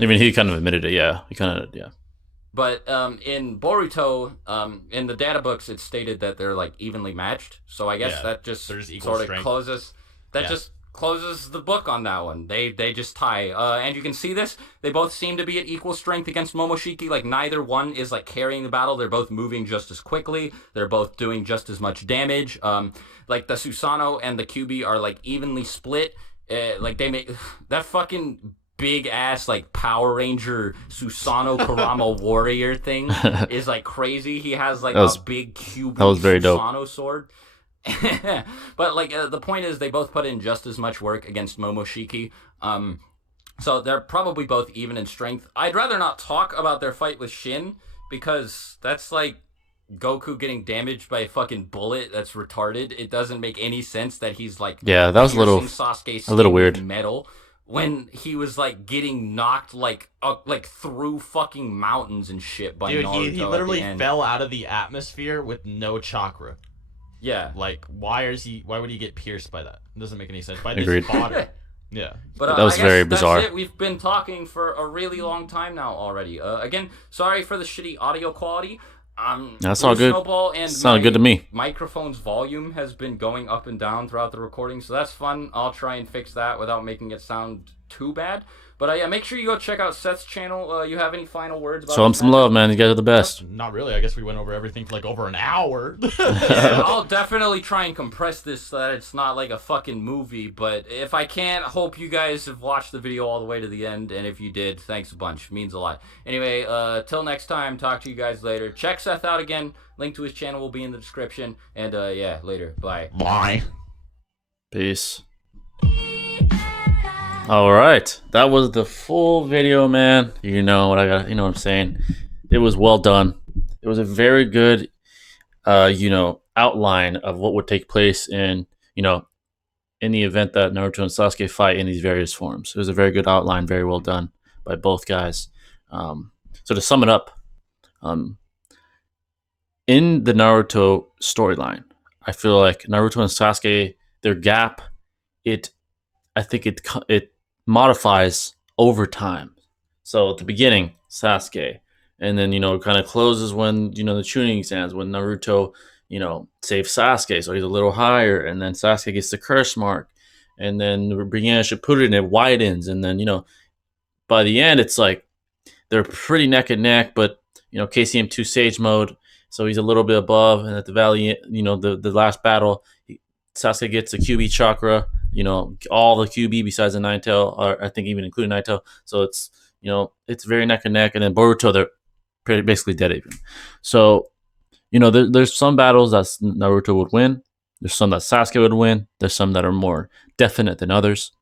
Even he kind of admitted it, He kind of, But in Boruto, in the data books, it's stated that they're like evenly matched. So I guess that just sort of closes. That just closes the book on that one. They just tie. And you can see this. They both seem to be at equal strength against Momoshiki. Like neither one is like carrying the battle. They're both moving just as quickly. They're both doing just as much damage. Like the Susanoo and the Kyuubi are like evenly split. Like they make that fucking big ass like Power Ranger Susanoo Kurama warrior thing is like crazy. He has like a big Kyuubi Susanoo sword. But like the point is they both put in just as much work against Momoshiki. So they're probably both even in strength. I'd rather not talk about their fight with Shin because that's like Goku getting damaged by a fucking bullet that's retarded. It doesn't make any sense that he's like that was a little weird. Metal when he was like getting knocked like through fucking mountains and shit by Naruto. He literally fell out of the atmosphere with no chakra. Yeah. Like why would he get pierced by that? It doesn't make any sense. By this fodder. Yeah. But that was very bizarre. That's it. We've been talking for a really long time now already. Again, sorry for the shitty audio quality. That's all good. Sounded good to me. Microphone's volume has been going up and down throughout the recording, so that's fun. I'll try and fix that without making it sound too bad. But make sure you go check out Seth's channel. You have any final words about Show him some love, man. You guys are the best. Not really. I guess we went over everything for like over an hour. I'll definitely try and compress this so that it's not like a fucking movie. But if I can't, hope you guys have watched the video all the way to the end. And if you did, thanks a bunch. It means a lot. Anyway, till next time, talk to you guys later. Check Seth out again. Link to his channel will be in the description. And later. Bye. Bye. Peace. All right, that was the full video, man. You know what I'm saying. It was well done. It was a very good, outline of what would take place in the event that Naruto and Sasuke fight in these various forms. It was a very good outline, very well done by both guys. So to sum it up, in the Naruto storyline, I feel like Naruto and Sasuke, their gap, I think it modifies over time. So at the beginning, Sasuke, and then it kind of closes when the Chunin exams, when Naruto saves Sasuke, so he's a little higher, and then Sasuke gets the curse mark, and then the beginning of Shippuden it widens, and then by the end it's like they're pretty neck and neck, but KCM2 Sage mode, so he's a little bit above, and at the valley, the last battle, Sasuke gets the Kyuubi chakra, all the Kyuubi besides the Nine-Tail, or I think even including Nine-Tail. So it's, it's very neck and neck. And then Boruto, they're basically dead even. So, there's some battles that Naruto would win. There's some that Sasuke would win. There's some that are more definite than others.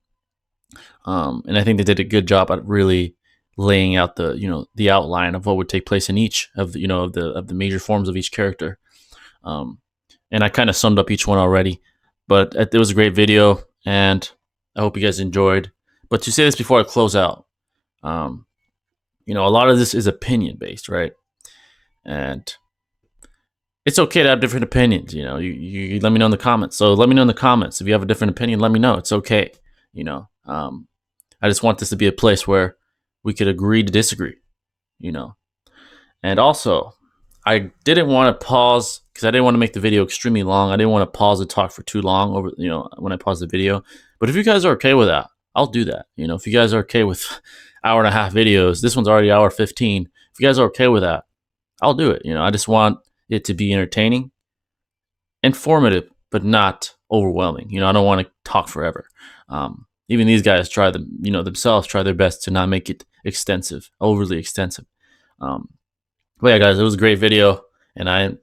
And I think they did a good job at really laying out the outline of what would take place in each of the major forms of each character. Um, and I kind of summed up each one already, but it was a great video, and I hope you guys enjoyed. But to say this before I close out, um, a lot of this is opinion based, right? And it's okay to have different opinions. You let me know in the comments. So let me know in the comments if you have a different opinion. Let me know. It's okay. I just want this to be a place where we could agree to disagree. And also, I didn't want to pause because I didn't want to make the video extremely long. I didn't want to pause the talk for too long over, when I pause the video. But if you guys are okay with that, I'll do that. If you guys are okay with hour and a half videos, this one's already hour 15. If you guys are okay with that, I'll do it. I just want it to be entertaining, informative, but not overwhelming. I don't want to talk forever. Even these guys themselves try their best to not make it overly extensive. But yeah, guys, it was a great video, and I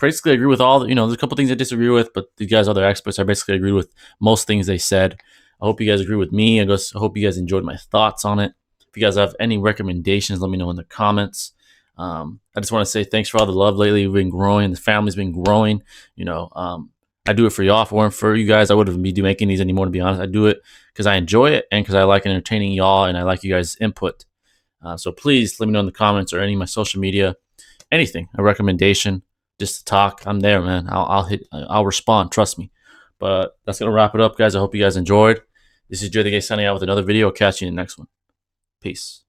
basically agree with all. There's a couple things I disagree with, but these guys are the experts. I basically agree with most things they said. I hope you guys agree with me. I hope you guys enjoyed my thoughts on it. If you guys have any recommendations, let me know in the comments. I just want to say thanks for all the love lately. We've been growing. The family's been growing. I do it for y'all. If it weren't for you guys, I wouldn't be making these anymore, to be honest. I do it because I enjoy it and because I like entertaining y'all and I like you guys' input. So please let me know in the comments or any of my social media, anything, a recommendation, just to talk. I'm there, man. I'll respond. Trust me. But that's going to wrap it up, guys. I hope you guys enjoyed. This is Joe the Gay signing out with another video. I'll catch you in the next one. Peace.